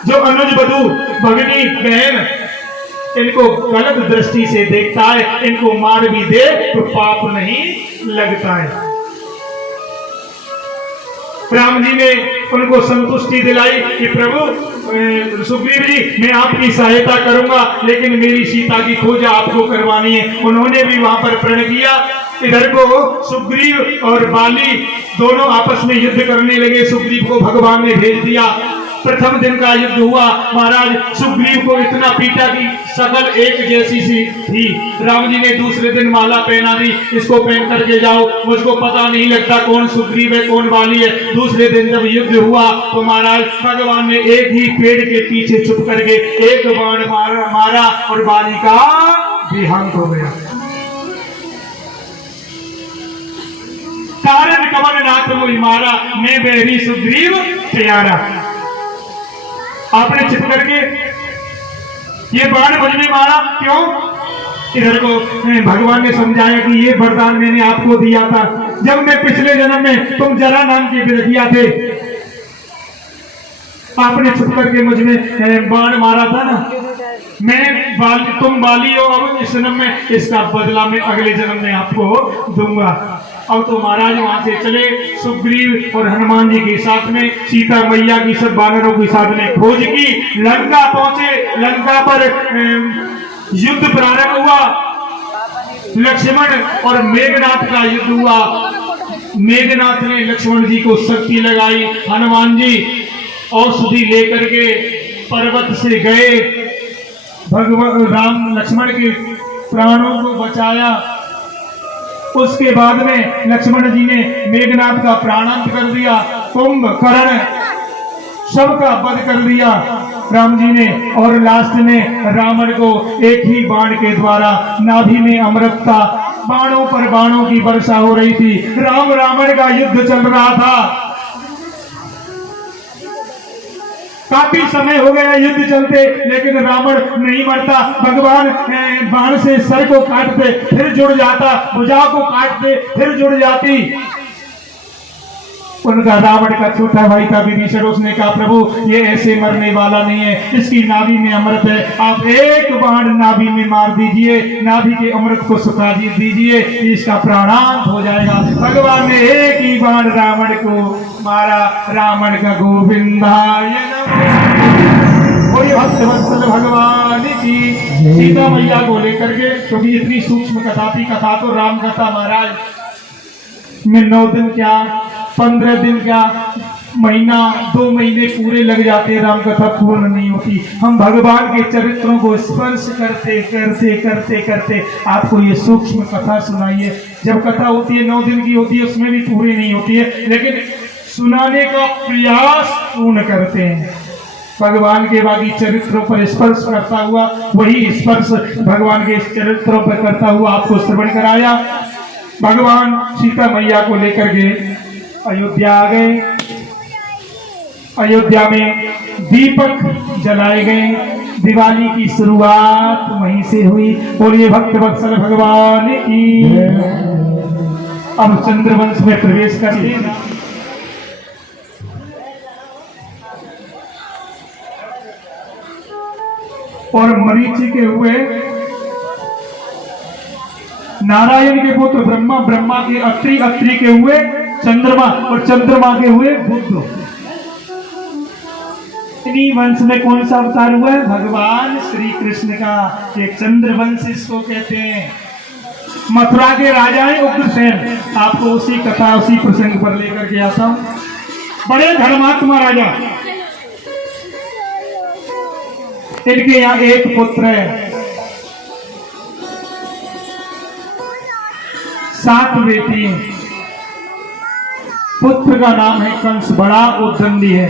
जो अनुज बधु भगनी बहन इनको गलत दृष्टि से देखता है, इनको मार भी दे तो पाप नहीं लगता है। राम जी ने उनको संतुष्टि दिलाई कि प्रभु सुग्रीव जी, मैं आपकी सहायता करूंगा, लेकिन मेरी सीता की खोज आपको करवानी है। उन्होंने भी वहां पर प्रण किया। इधर को सुग्रीव और बाली दोनों आपस में युद्ध करने लगे। सुग्रीव को भगवान ने भेज दिया। प्रथम दिन का युद्ध हुआ। महाराज सुग्रीव को इतना पीटा कि शकल एक जैसी सी थी। राम जी ने दूसरे दिन माला पहना दी, इसको पहन करके जाओ, मुझको पता नहीं लगता कौन सुग्रीव है कौन बाली है। दूसरे दिन जब युद्ध हुआ तो महाराज भगवान ने एक ही पेड़ के पीछे छुप करके एक बाण मारा और बाली का देहांत हो गया। कारण कवन नाथ मोहि मारा, मैं बहरी सुग्रीव प्यारा। आपने छिप करके ये बाण मुझ में मारा, क्यों? इधर को भगवान ने समझाया कि ये वरदान मैंने आपको दिया था जब मैं पिछले जन्म में तुम जरा नाम के विरतिया थे। आपने छुप करके मुझ में बाण मारा था ना, तुम बाली हो, अब इस जन्म में इसका बदला मैं अगले जन्म में आपको दूंगा। अब तो महाराज वहां से चले। सुग्रीव और हनुमान जी के साथ में सीता मैया की सब बानरों के साथ में खोज की, लंका पहुंचे। लंका पर युद्ध प्रारंभ हुआ। लक्ष्मण और मेघनाथ का युद्ध हुआ। मेघनाथ ने लक्ष्मण जी को शक्ति लगाई। हनुमान जी औषधि लेकर के पर्वत से गए, भगवान राम लक्ष्मण के प्राणों को बचाया। उसके बाद में लक्ष्मण जी ने मेघनाथ का प्राणांत कर दिया। कुंभकर्ण सबका वध कर दिया राम जी ने। और लास्ट में रावण को एक ही बाण के द्वारा, नाभि में अमृत था, बाणों पर बाणों की वर्षा हो रही थी। राम रावण का युद्ध चल रहा था। काफी समय हो गया युद्ध चलते, लेकिन रावण नहीं मरता। भगवान बाण से सर को काटते फिर जुड़ जाता, भुजा को काटते फिर जुड़ जाती। उनका रावण का छोटा भाई था विभीषण, उसने कहा प्रभु ये ऐसे मरने वाला नहीं है, इसकी नाभि में अमृत है, आप एक बाण नाभि में मार दीजिए, नाभि के अमृत को सुखा दीजिए, इसका प्राणांत हो जाएगा। भगवान ने एक ही बाण रावण को मारा। रावण का गोविंदाय भक्तवत्सल भगवान की। सीता मैया को लेकर के, क्योंकि इतनी सूक्ष्म कथा थी, कथा तो राम कथा महाराज में 9 दिन क्या 15 दिन क्या महीना 2 महीने पूरे लग जाते, राम कथा पूर्ण नहीं होती। हम भगवान के चरित्रों को स्पर्श करते करते करते करते आपको ये सूक्ष्म कथा सुनाइए। जब कथा होती है 9 दिन की होती है, उसमें भी पूरी नहीं होती है, लेकिन सुनाने का प्रयास पूर्ण करते हैं। भगवान के बाकी चरित्रों पर स्पर्श करता हुआ, वही स्पर्श भगवान के चरित्रों पर करता हुआ आपको श्रवण कराया। भगवान सीता मैया को लेकर के अयोध्या आ गए। अयोध्या में दीपक जलाए गए। दिवाली की शुरुआत वहीं से हुई। बोलिए भक्तवत्सल भगवान की। अब चंद्रवंश में प्रवेश करते हैं। और मरीचि के हुए नारायण के पुत्र ब्रह्मा, ब्रह्मा के अत्रि, अत्रि के हुए चंद्रमा, और चंद्रमा के हुए बुद्ध। इन्हीं वंश में कौन सा अवतार हुआ है? भगवान श्री कृष्ण का। एक चंद्रवंश इसको कहते हैं। मथुरा के राजा है उग्रसेन। आपको उसी कथा उसी प्रसंग पर लेकर के आता हूं। बड़े धर्मात्मा राजा, इनके यहाँ एक पुत्र है 7 बेटी हैं। पुत्र का नाम है कंस, बड़ा उद्दंडी है।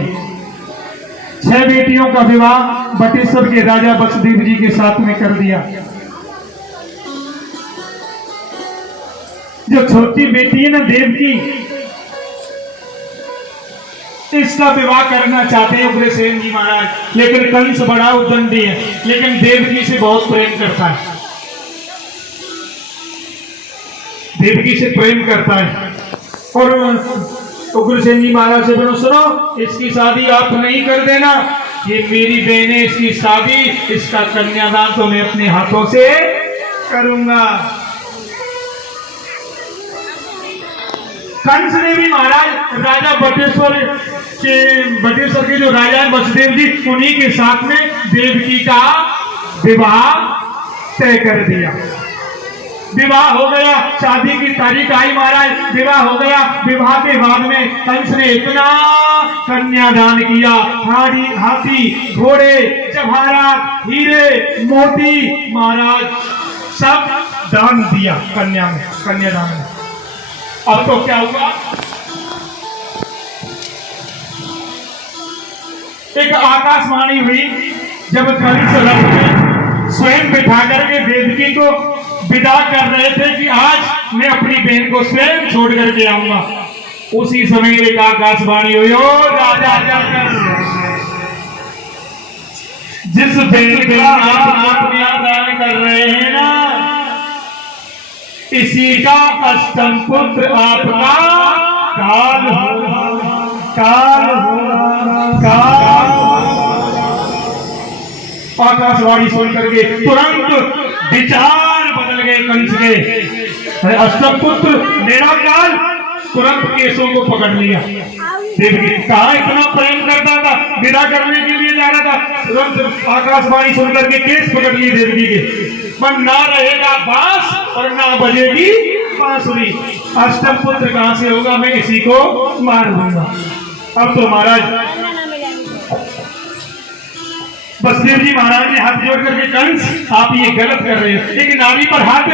6 बेटियों का विवाह बटेश्वर के राजा वसुदेव जी के साथ में कर दिया। जो छोटी बेटी है ना देवकी, इसका विवाह करना चाहते हैं उग्रसेन जी महाराज, लेकिन कंस बड़ा उद्दंडी है, लेकिन देवकी से बहुत प्रेम करता है। देवकी से प्रेम करता है और उग्रसेन जी महाराज से बोलो, सुनो इसकी शादी आप नहीं कर देना, ये मेरी बहन है, इसकी शादी, इसका कन्यादान तो मैं अपने हाथों से करूंगा। कंस ने भी महाराज राजा बटेश्वर के जो राजा है वसुदेव जी, उन्हीं के साथ में देवकी का विवाह तय कर दिया। विवाह हो गया, शादी की तारीख आई महाराज, विवाह हो गया। विवाह के बाद में कंस ने इतना कन्यादान किया, हाथी, घोड़े, जवाहरात, हीरे, मोती महाराज सब दान दिया कन्यादान में। अब तो क्या हुआ, एक आकाशवाणी हुई जब कंस रथ में स्वयं बिठा करके देवकी को विदा कर रहे थे कि आज मैं अपनी बहन को स्वयं छोड़ करके आऊंगा। उसी समय एक आकाशवाणी हुई, ओ राजा जिस बहन का आप दान कर रहे हैं ना, इसी का अष्टम पुत्र आपका काल आकाशवाणी सुन करके तुरंत विचार बदल गए कंस के। अष्टम पुत्र मेरा काल, तुरंत केसों को पकड़ लिया। देवकी कहा इतना प्रेम करता था, विदा करने के लिए जा रहा था, तुरंत आकाशवाणी सुन करके केस पकड़ लिए देवकी के। पर ना रहेगा बांस और ना बजेगी बांसुरी, अष्टम पुत्र कहां से होगा, मैं इसी को मार दूंगा। अब तो महाराज वसुदेव जी महाराज ने हाथ जोड़ करके, कंस आप ये गलत कर रहे हो, एक नारी पर हाथ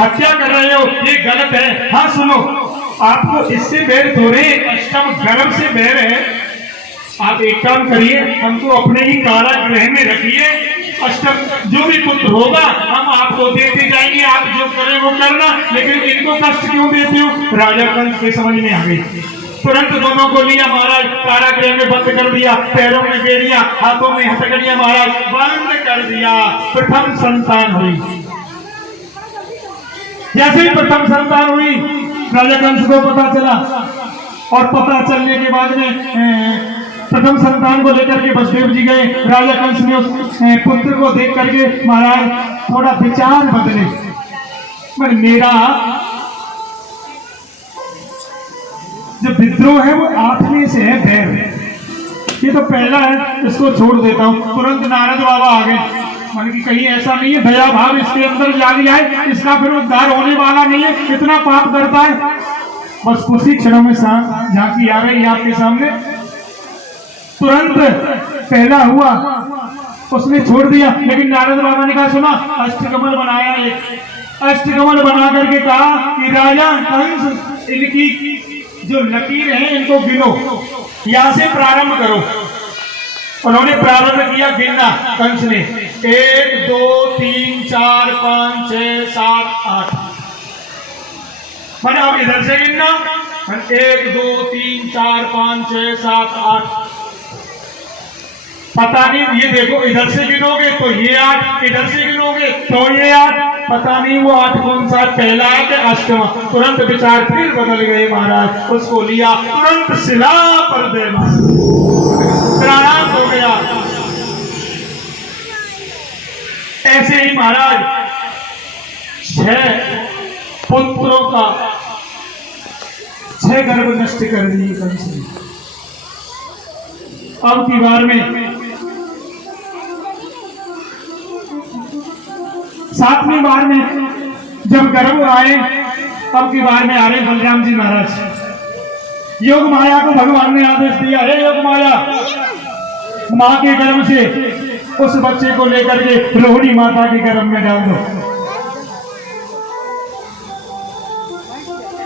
हत्या कर रहे हो, ये गलत है। हाँ सुनो, आपको इससे बैर थोड़े, अष्टम गर्भ से बैर है। आप एक काम करिए, हमको अपने ही कारागृह में रखिए, अष्टम जो भी पुत्र होगा हम आपको देते जाएंगे, आप जो करें वो करना, लेकिन इनको कष्ट क्यों देते हो। राजा कंस के समझ में आ गई, तुरंत दोनों को लिया महाराज, कारागृह में बंद कर दिया, पैरों में बेड़ियां, हाथों में हथकड़ियां महाराज बंद कर दिया। प्रथम संतान हुई। जैसे ही प्रथम संतान हुई, राजा कंस को पता चला, और पता चलने के बाद में प्रथम संतान को लेकर के वसुदेव जी गए। राजा कंस ने उस पुत्र को देख करके महाराज थोड़ा विचार बदले, पर मेरा जो विद्रोह है वो आत्मी से है, बैर, ये तो पहला है, इसको छोड़ देता हूँ। तुरंत नारद बाबा आ गए, मान कि कहीं ऐसा नहीं है दया भाव इसके अंदर जाग जाए, इसका फिर उद्धार होने वाला नहीं है, इतना पाप करता है। बस कुछ ही क्षणों में झांकी आ रही है आपके सामने। तुरंत पहला हुआ, उसने छोड़ दिया, लेकिन नारद बाबा ने कहा सुना, अष्टकमल बनाया, एक अष्टकमल बना करके कहा कि राजा कंस इनकी जो लकीर है इनको गिनो, यहां से प्रारंभ करो। उन्होंने प्रारंभ किया गिनना, कंस ने 1 2 3 4 5 6 7 8, मैंने अब इधर से गिनना 1 2 3 4 5 6 7 8, पता नहीं, ये देखो इधर से गिनोगे तो ये 8, इधर से गिनोगे तो ये 8, पता नहीं वो 8 कौन सा, पहला है कि अष्टमा। तुरंत विचार फिर बदल गए महाराज, उसको लिया, तुरंत शिला पर दे प्रणाम हो गया। ऐसे ही महाराज 6 पुत्रों का 6 गर्भ नष्ट कर दिए कंस ने। अब की बार में 7वीं बार में जब गर्भ आए, अब की बार में आ रहे बलराम जी महाराज। योग माया को भगवान ने आदेश दिया, हे योग माया, मां के गर्भ से उस बच्चे को लेकर के रोहिणी माता के गर्भ में डाल दो।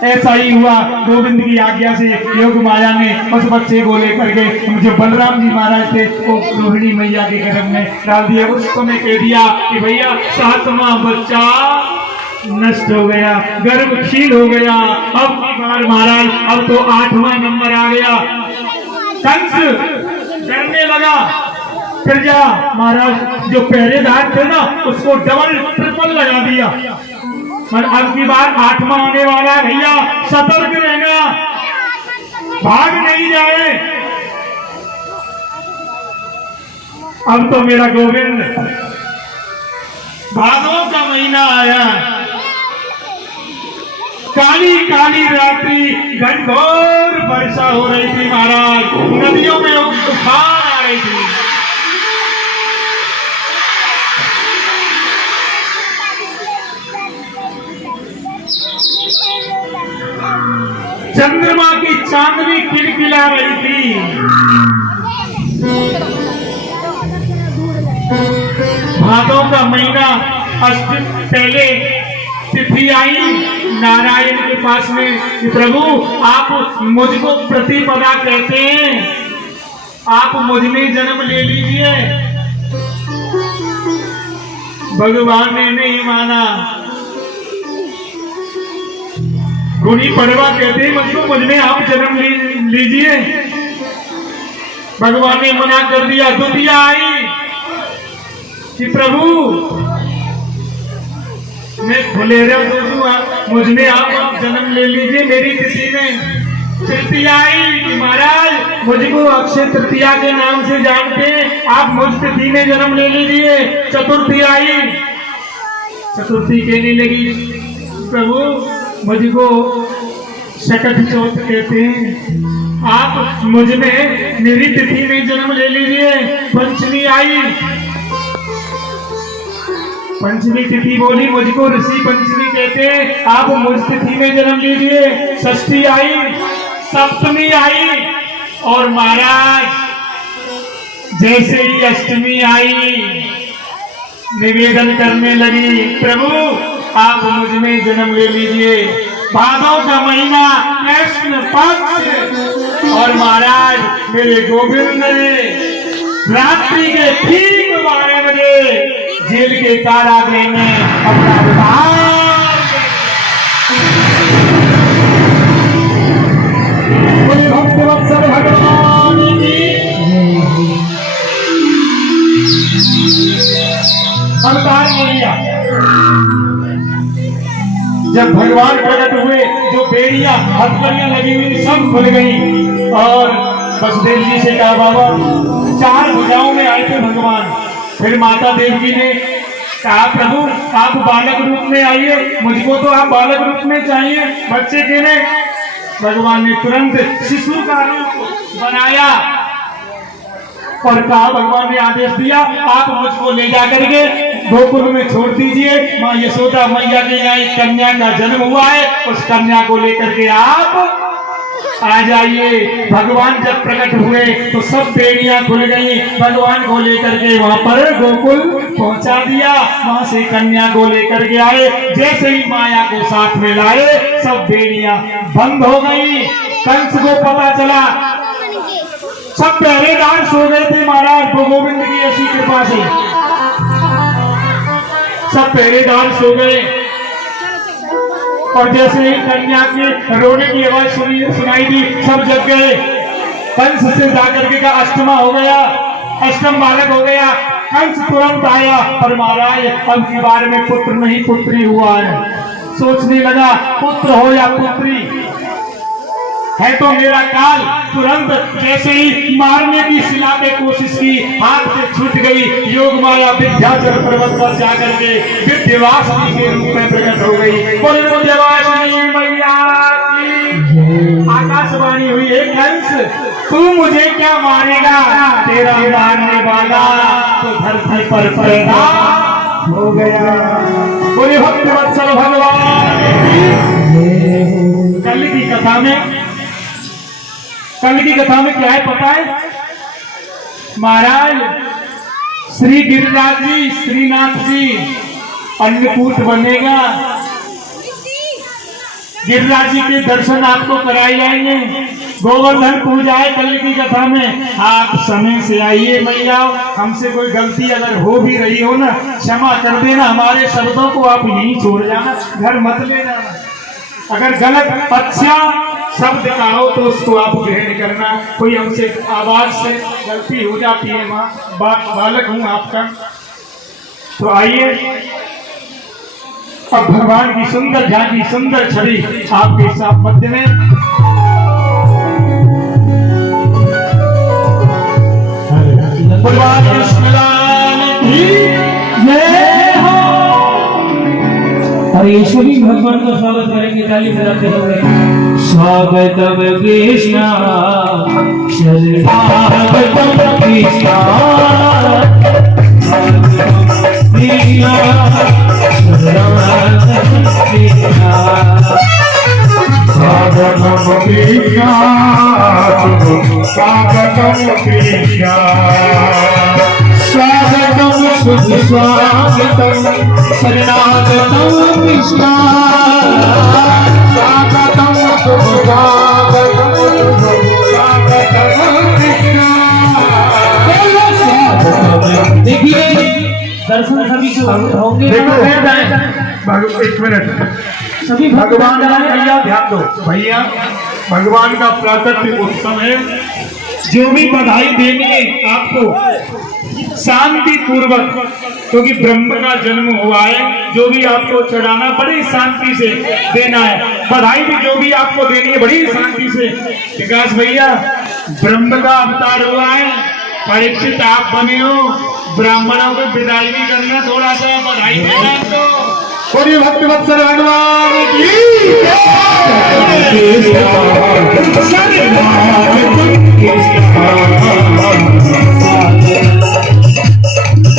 ऐसा ही हुआ, गोविंद की आज्ञा से योग माया ने उस बच्चे को लेकर के जो बलराम जी महाराज थे वो रोहिणी मैया के गर्भ में डाल दिया। उस समय कह दिया कि भैया 7वां बच्चा नष्ट हो गया, गर्भ क्षीण हो गया। अब की बार महाराज अब तो 8वां नंबर आ गया। कंस डरने लगा। फिर जा महाराज जो पहरेदार थे ना उसको डबल ट्रिपल लगा दिया। अब की बार 8वां आने वाला है भैया, सतर्क रहना, भाग नहीं जाए। अब तो मेरा गोविंद, भादों का महीना आया, काली काली रात्रि, घनघोर वर्षा हो रही थी महाराज, नदियों में तूफान आ रही थी। चंद्रमा की चांदनी किलकिला रही थी। भादों का महीना, अष्टमी पहले तिथि आई नारायण के पास में कि प्रभु आप मुझको प्रतिपदा कहते हैं, आप मुझ में जन्म ले लीजिए। भगवान ने नहीं माना। गुणी पड़वा कहते हैं मुझको मुझ में आप जन्म लीजिए। भगवान ने मना कर दिया। द्वितीया आई कि प्रभु मैं फुलेरा दूंगा, मुझ में आप जन्म ले लीजिए मेरी तिथि में। तृतीया आई कि महाराज मुझको अक्षय तृतीया के नाम से जानते हैं, आप मुझ तिथि में जन्म ले लीजिए। चतुर्थी आई, चतुर्थी कहने लगी प्रभु मुझको शकट चौथ कहते हैं, आप मुझ में मेरी तिथि में जन्म ले लीजिए। पंचमी आई, पंचमी तिथि बोली मुझको ऋषि पंचमी कहते हैं, आप मुझ तिथि में जन्म लीजिए। षष्ठी आई, सप्तमी आई और महाराज जैसे ही अष्टमी आई निवेदन करने लगी प्रभु आप मुझ में जन्म ले लीजिए। भादों का महीना, कृष्ण पक्ष, और महाराज मेरे गोविंद ने रात्रि के ठीक 12 बजे जेल के कारागृह में अपना अवतार भक्तवत्सल भगवान की अवतार लिया। जब भगवान प्रकट हुए जो बेड़ियां हथकड़ियां लगी हुई सब खुल गई और वसुदेव जी से कहा बाबा 4 भुजाओं में आए थे भगवान। फिर माता देवकी ने कहा प्रभु आप बालक रूप में आइए, मुझको तो आप बालक रूप में चाहिए बच्चे के लिए। भगवान ने तुरंत शिशु का रूप बनाया और कहा भगवान ने आदेश दिया आप मुझको ले जाकर के गोकुल में छोड़ दीजिए। माँ यशोदा मैया के यहाँ एक कन्या का जन्म हुआ है, उस कन्या को लेकर के आप आ जाइए। भगवान जब प्रकट हुए तो सब बेड़ियां खुल गई, भगवान को लेकर के वहां पर गोकुल पहुंचा दिया। वहां से कन्या को लेकर के आए, जैसे ही माया को साथ में लाए सब बेड़ियां बंद हो गई। कंस को पता चला, सब पहरेदार सो गए थे महाराज, गोविंद की ऐसी कृपा से सब पहरेदार सो गए। और जैसे ही कन्या के रोने की आवाज सुनाई दी सब जग गए। कंस से जाकर के कहा अष्टमा हो गया, अष्टम बालक हो गया। कंस तुरंत आया पर महाराज अब की बार में पुत्र नहीं पुत्री हुआ है। सोचने लगा पुत्र हो या पुत्री है तो मेरा काल। तुरंत जैसे ही मारने की शिला पे कोशिश की, हाथ से छूट गई। योग माया विंध्याचल पर्वत पर जाकर के विंध्यवासिनी के रूप में प्रकट हो गई। विंध्यवासिनी मैया की आकाशवाणी हुई है कंस तू मुझे क्या मारेगा, तेरा मारने वाला तो धरती पर पैदा हो गया। बोले भक्तवत्सल भगवान। कल की कथा में क्या है पता है महाराज? श्री गिरिराज जी श्रीनाथ जी अन्नकूट बनेगा। गिरिराज जी के दर्शन आपको कराए जाएंगे। गोवर्धन पूजा है कल की कथा में। आप समय से आइए मैया, हमसे कोई गलती अगर हो भी रही हो ना, क्षमा कर देना। हमारे शब्दों को आप यहीं छोड़ जाना, घर मत ले जाना। अगर गलत अच्छा शब्द का हो तो उसको आप ग्रहण करना। कोई हमसे आवाज से गलती हो जाती है माँ, बालक हूँ आपका। तो आइए, अब भगवान की सुंदर झांकी, सुंदर छवि आपके साथ मध्य में। भगवान कृष्णलाल की जय हो। और ये सभी भगवान का स्वागत करेंगे ताली बजाते हुए। स्वागतम कृष्णा शरणागतम कृष्णा, स्वागतम कृष्णा शरणागतम कृष्णा, स्वागतम कृष्णा स्वागतम कृष्णा, स्वागतम शुभ स्वागतम शरणागतम कृष्णा, स्वागतम शुभ स्वागतम स्वागतम कृष्णा। देखिए दर्शन सभी को होंगे। एक मिनट, सभी भगवान का भैया ध्यान दो। भैया भगवान का प्राकृतिक उत्सव है। जो भी बधाई देनी है आपको शांति पूर्वक, क्योंकि ब्रह्म का जन्म हुआ है। जो भी आपको चढ़ाना बड़ी शांति से देना है। बधाई भी जो भी आपको देनी है बड़ी शांति से। विकास भैया, ब्रह्म का अवतार हुआ है, परीक्षित आप बने हो। ब्राह्मणों को विदाई भी करना, थोड़ा सा बधाई देना। तो और ये भक्त वत्सल भगवान की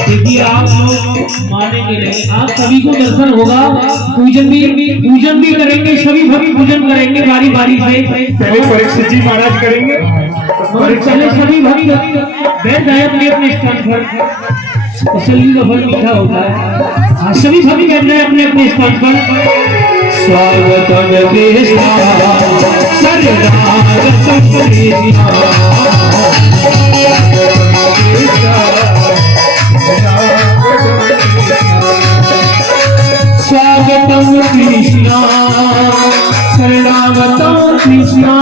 देखिए आप लोग मानेंगे नहीं, आप सभी को दर्शन होगा। पूजन भी करेंगे, सभी भक्त पूजन करेंगे बारी बारी से। पहले परीक्षित जी महाराज करेंगे, पहले सभी भक्त बैठ जाए अपने स्थान पर। तसल्ली का फल मीठा होता है। सभी सभी बैठ जाए अपने स्थान पर। स्वागतम कृष्णा शरणागतम कृष्णा,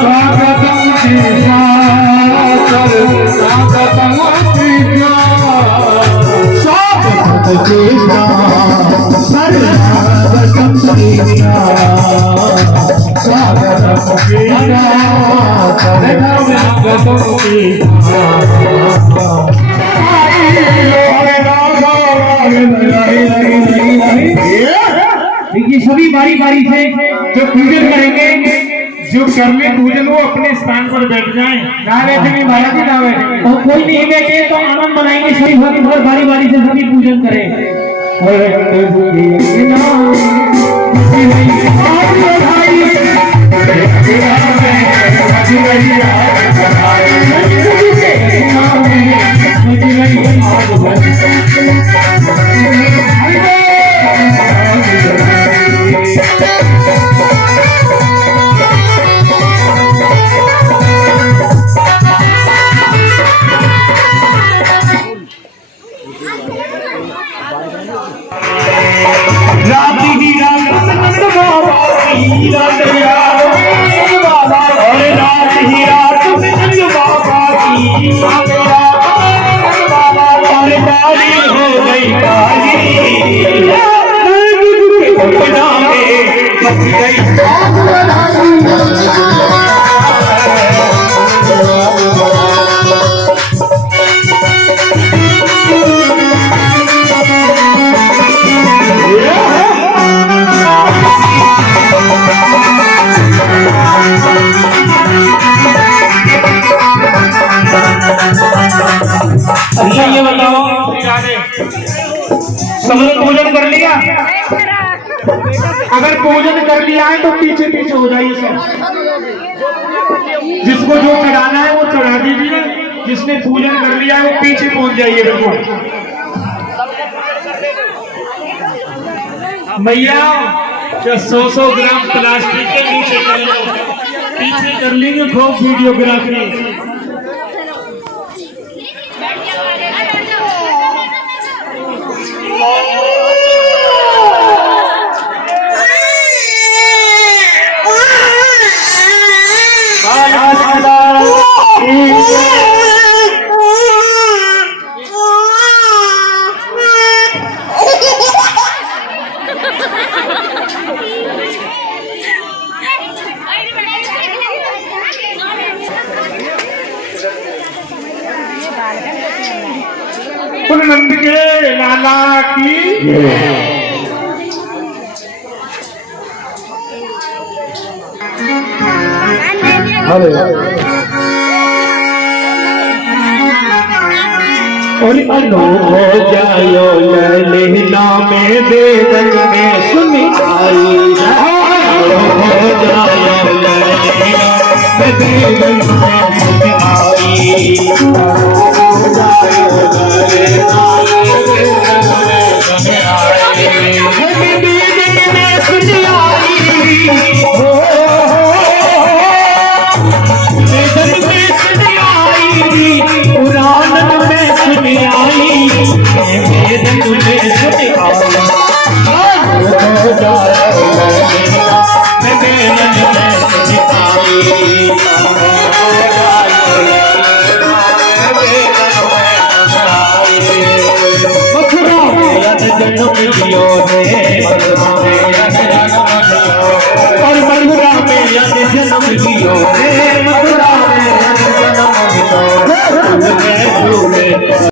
स्वागतम कृष्णा शरणागतम कृष्णा, स्वागतम कृष्णा शरणागतम कृष्णा, स्वागतम कृष्णा शरणागतम कृष्णा, स्वागतम कृष्णा शरणागतम कृष्णा। देखिए सभी बारी बारी से जो पूजन करेंगे, जो करने पूजन वो अपने स्थान पर बैठ जाएं। ना बैठेंगे महाराज जी, ना बैठेंगे। और कोई नहीं बैठे तो आनंद मनाएंगे। सभी भक्त बारी बारी से सभी पूजन करें। अच्छा ये बताओ, सबने पूजन कर लिया? अगर पूजन कर लिया है तो पीछे पीछे हो जाइए सब। जिसको जो चढ़ाना है वो चढ़ा दीजिए, जिसने पूजन कर लिया है वो पीछे पहुंच जाइए। बिल्कुल मैया क्या 100 ग्राम प्लास्टिक के नीचे कर लो, पीछे कर लेंगे खूब वीडियोग्राफी। नंद के लाला की और अनो हो जायो ललीला में देवन में सुनी आई हो जायो ललीला में देवन में सुनी आई हो जायो ललीला में देवन में सुनी आई देवन में सुनी आई हो देवन में सुनी आई पुराण में सुनी आई वेदन में सुनी आई हो जायो ललीला में देवन में सुनी आई हो जायो ललीला में देवन में मथुरा में जन्म लियो रे मथुरा में जन्म लियो और मथुरा में जन्म लियो रे मथुरा में जन्म लियो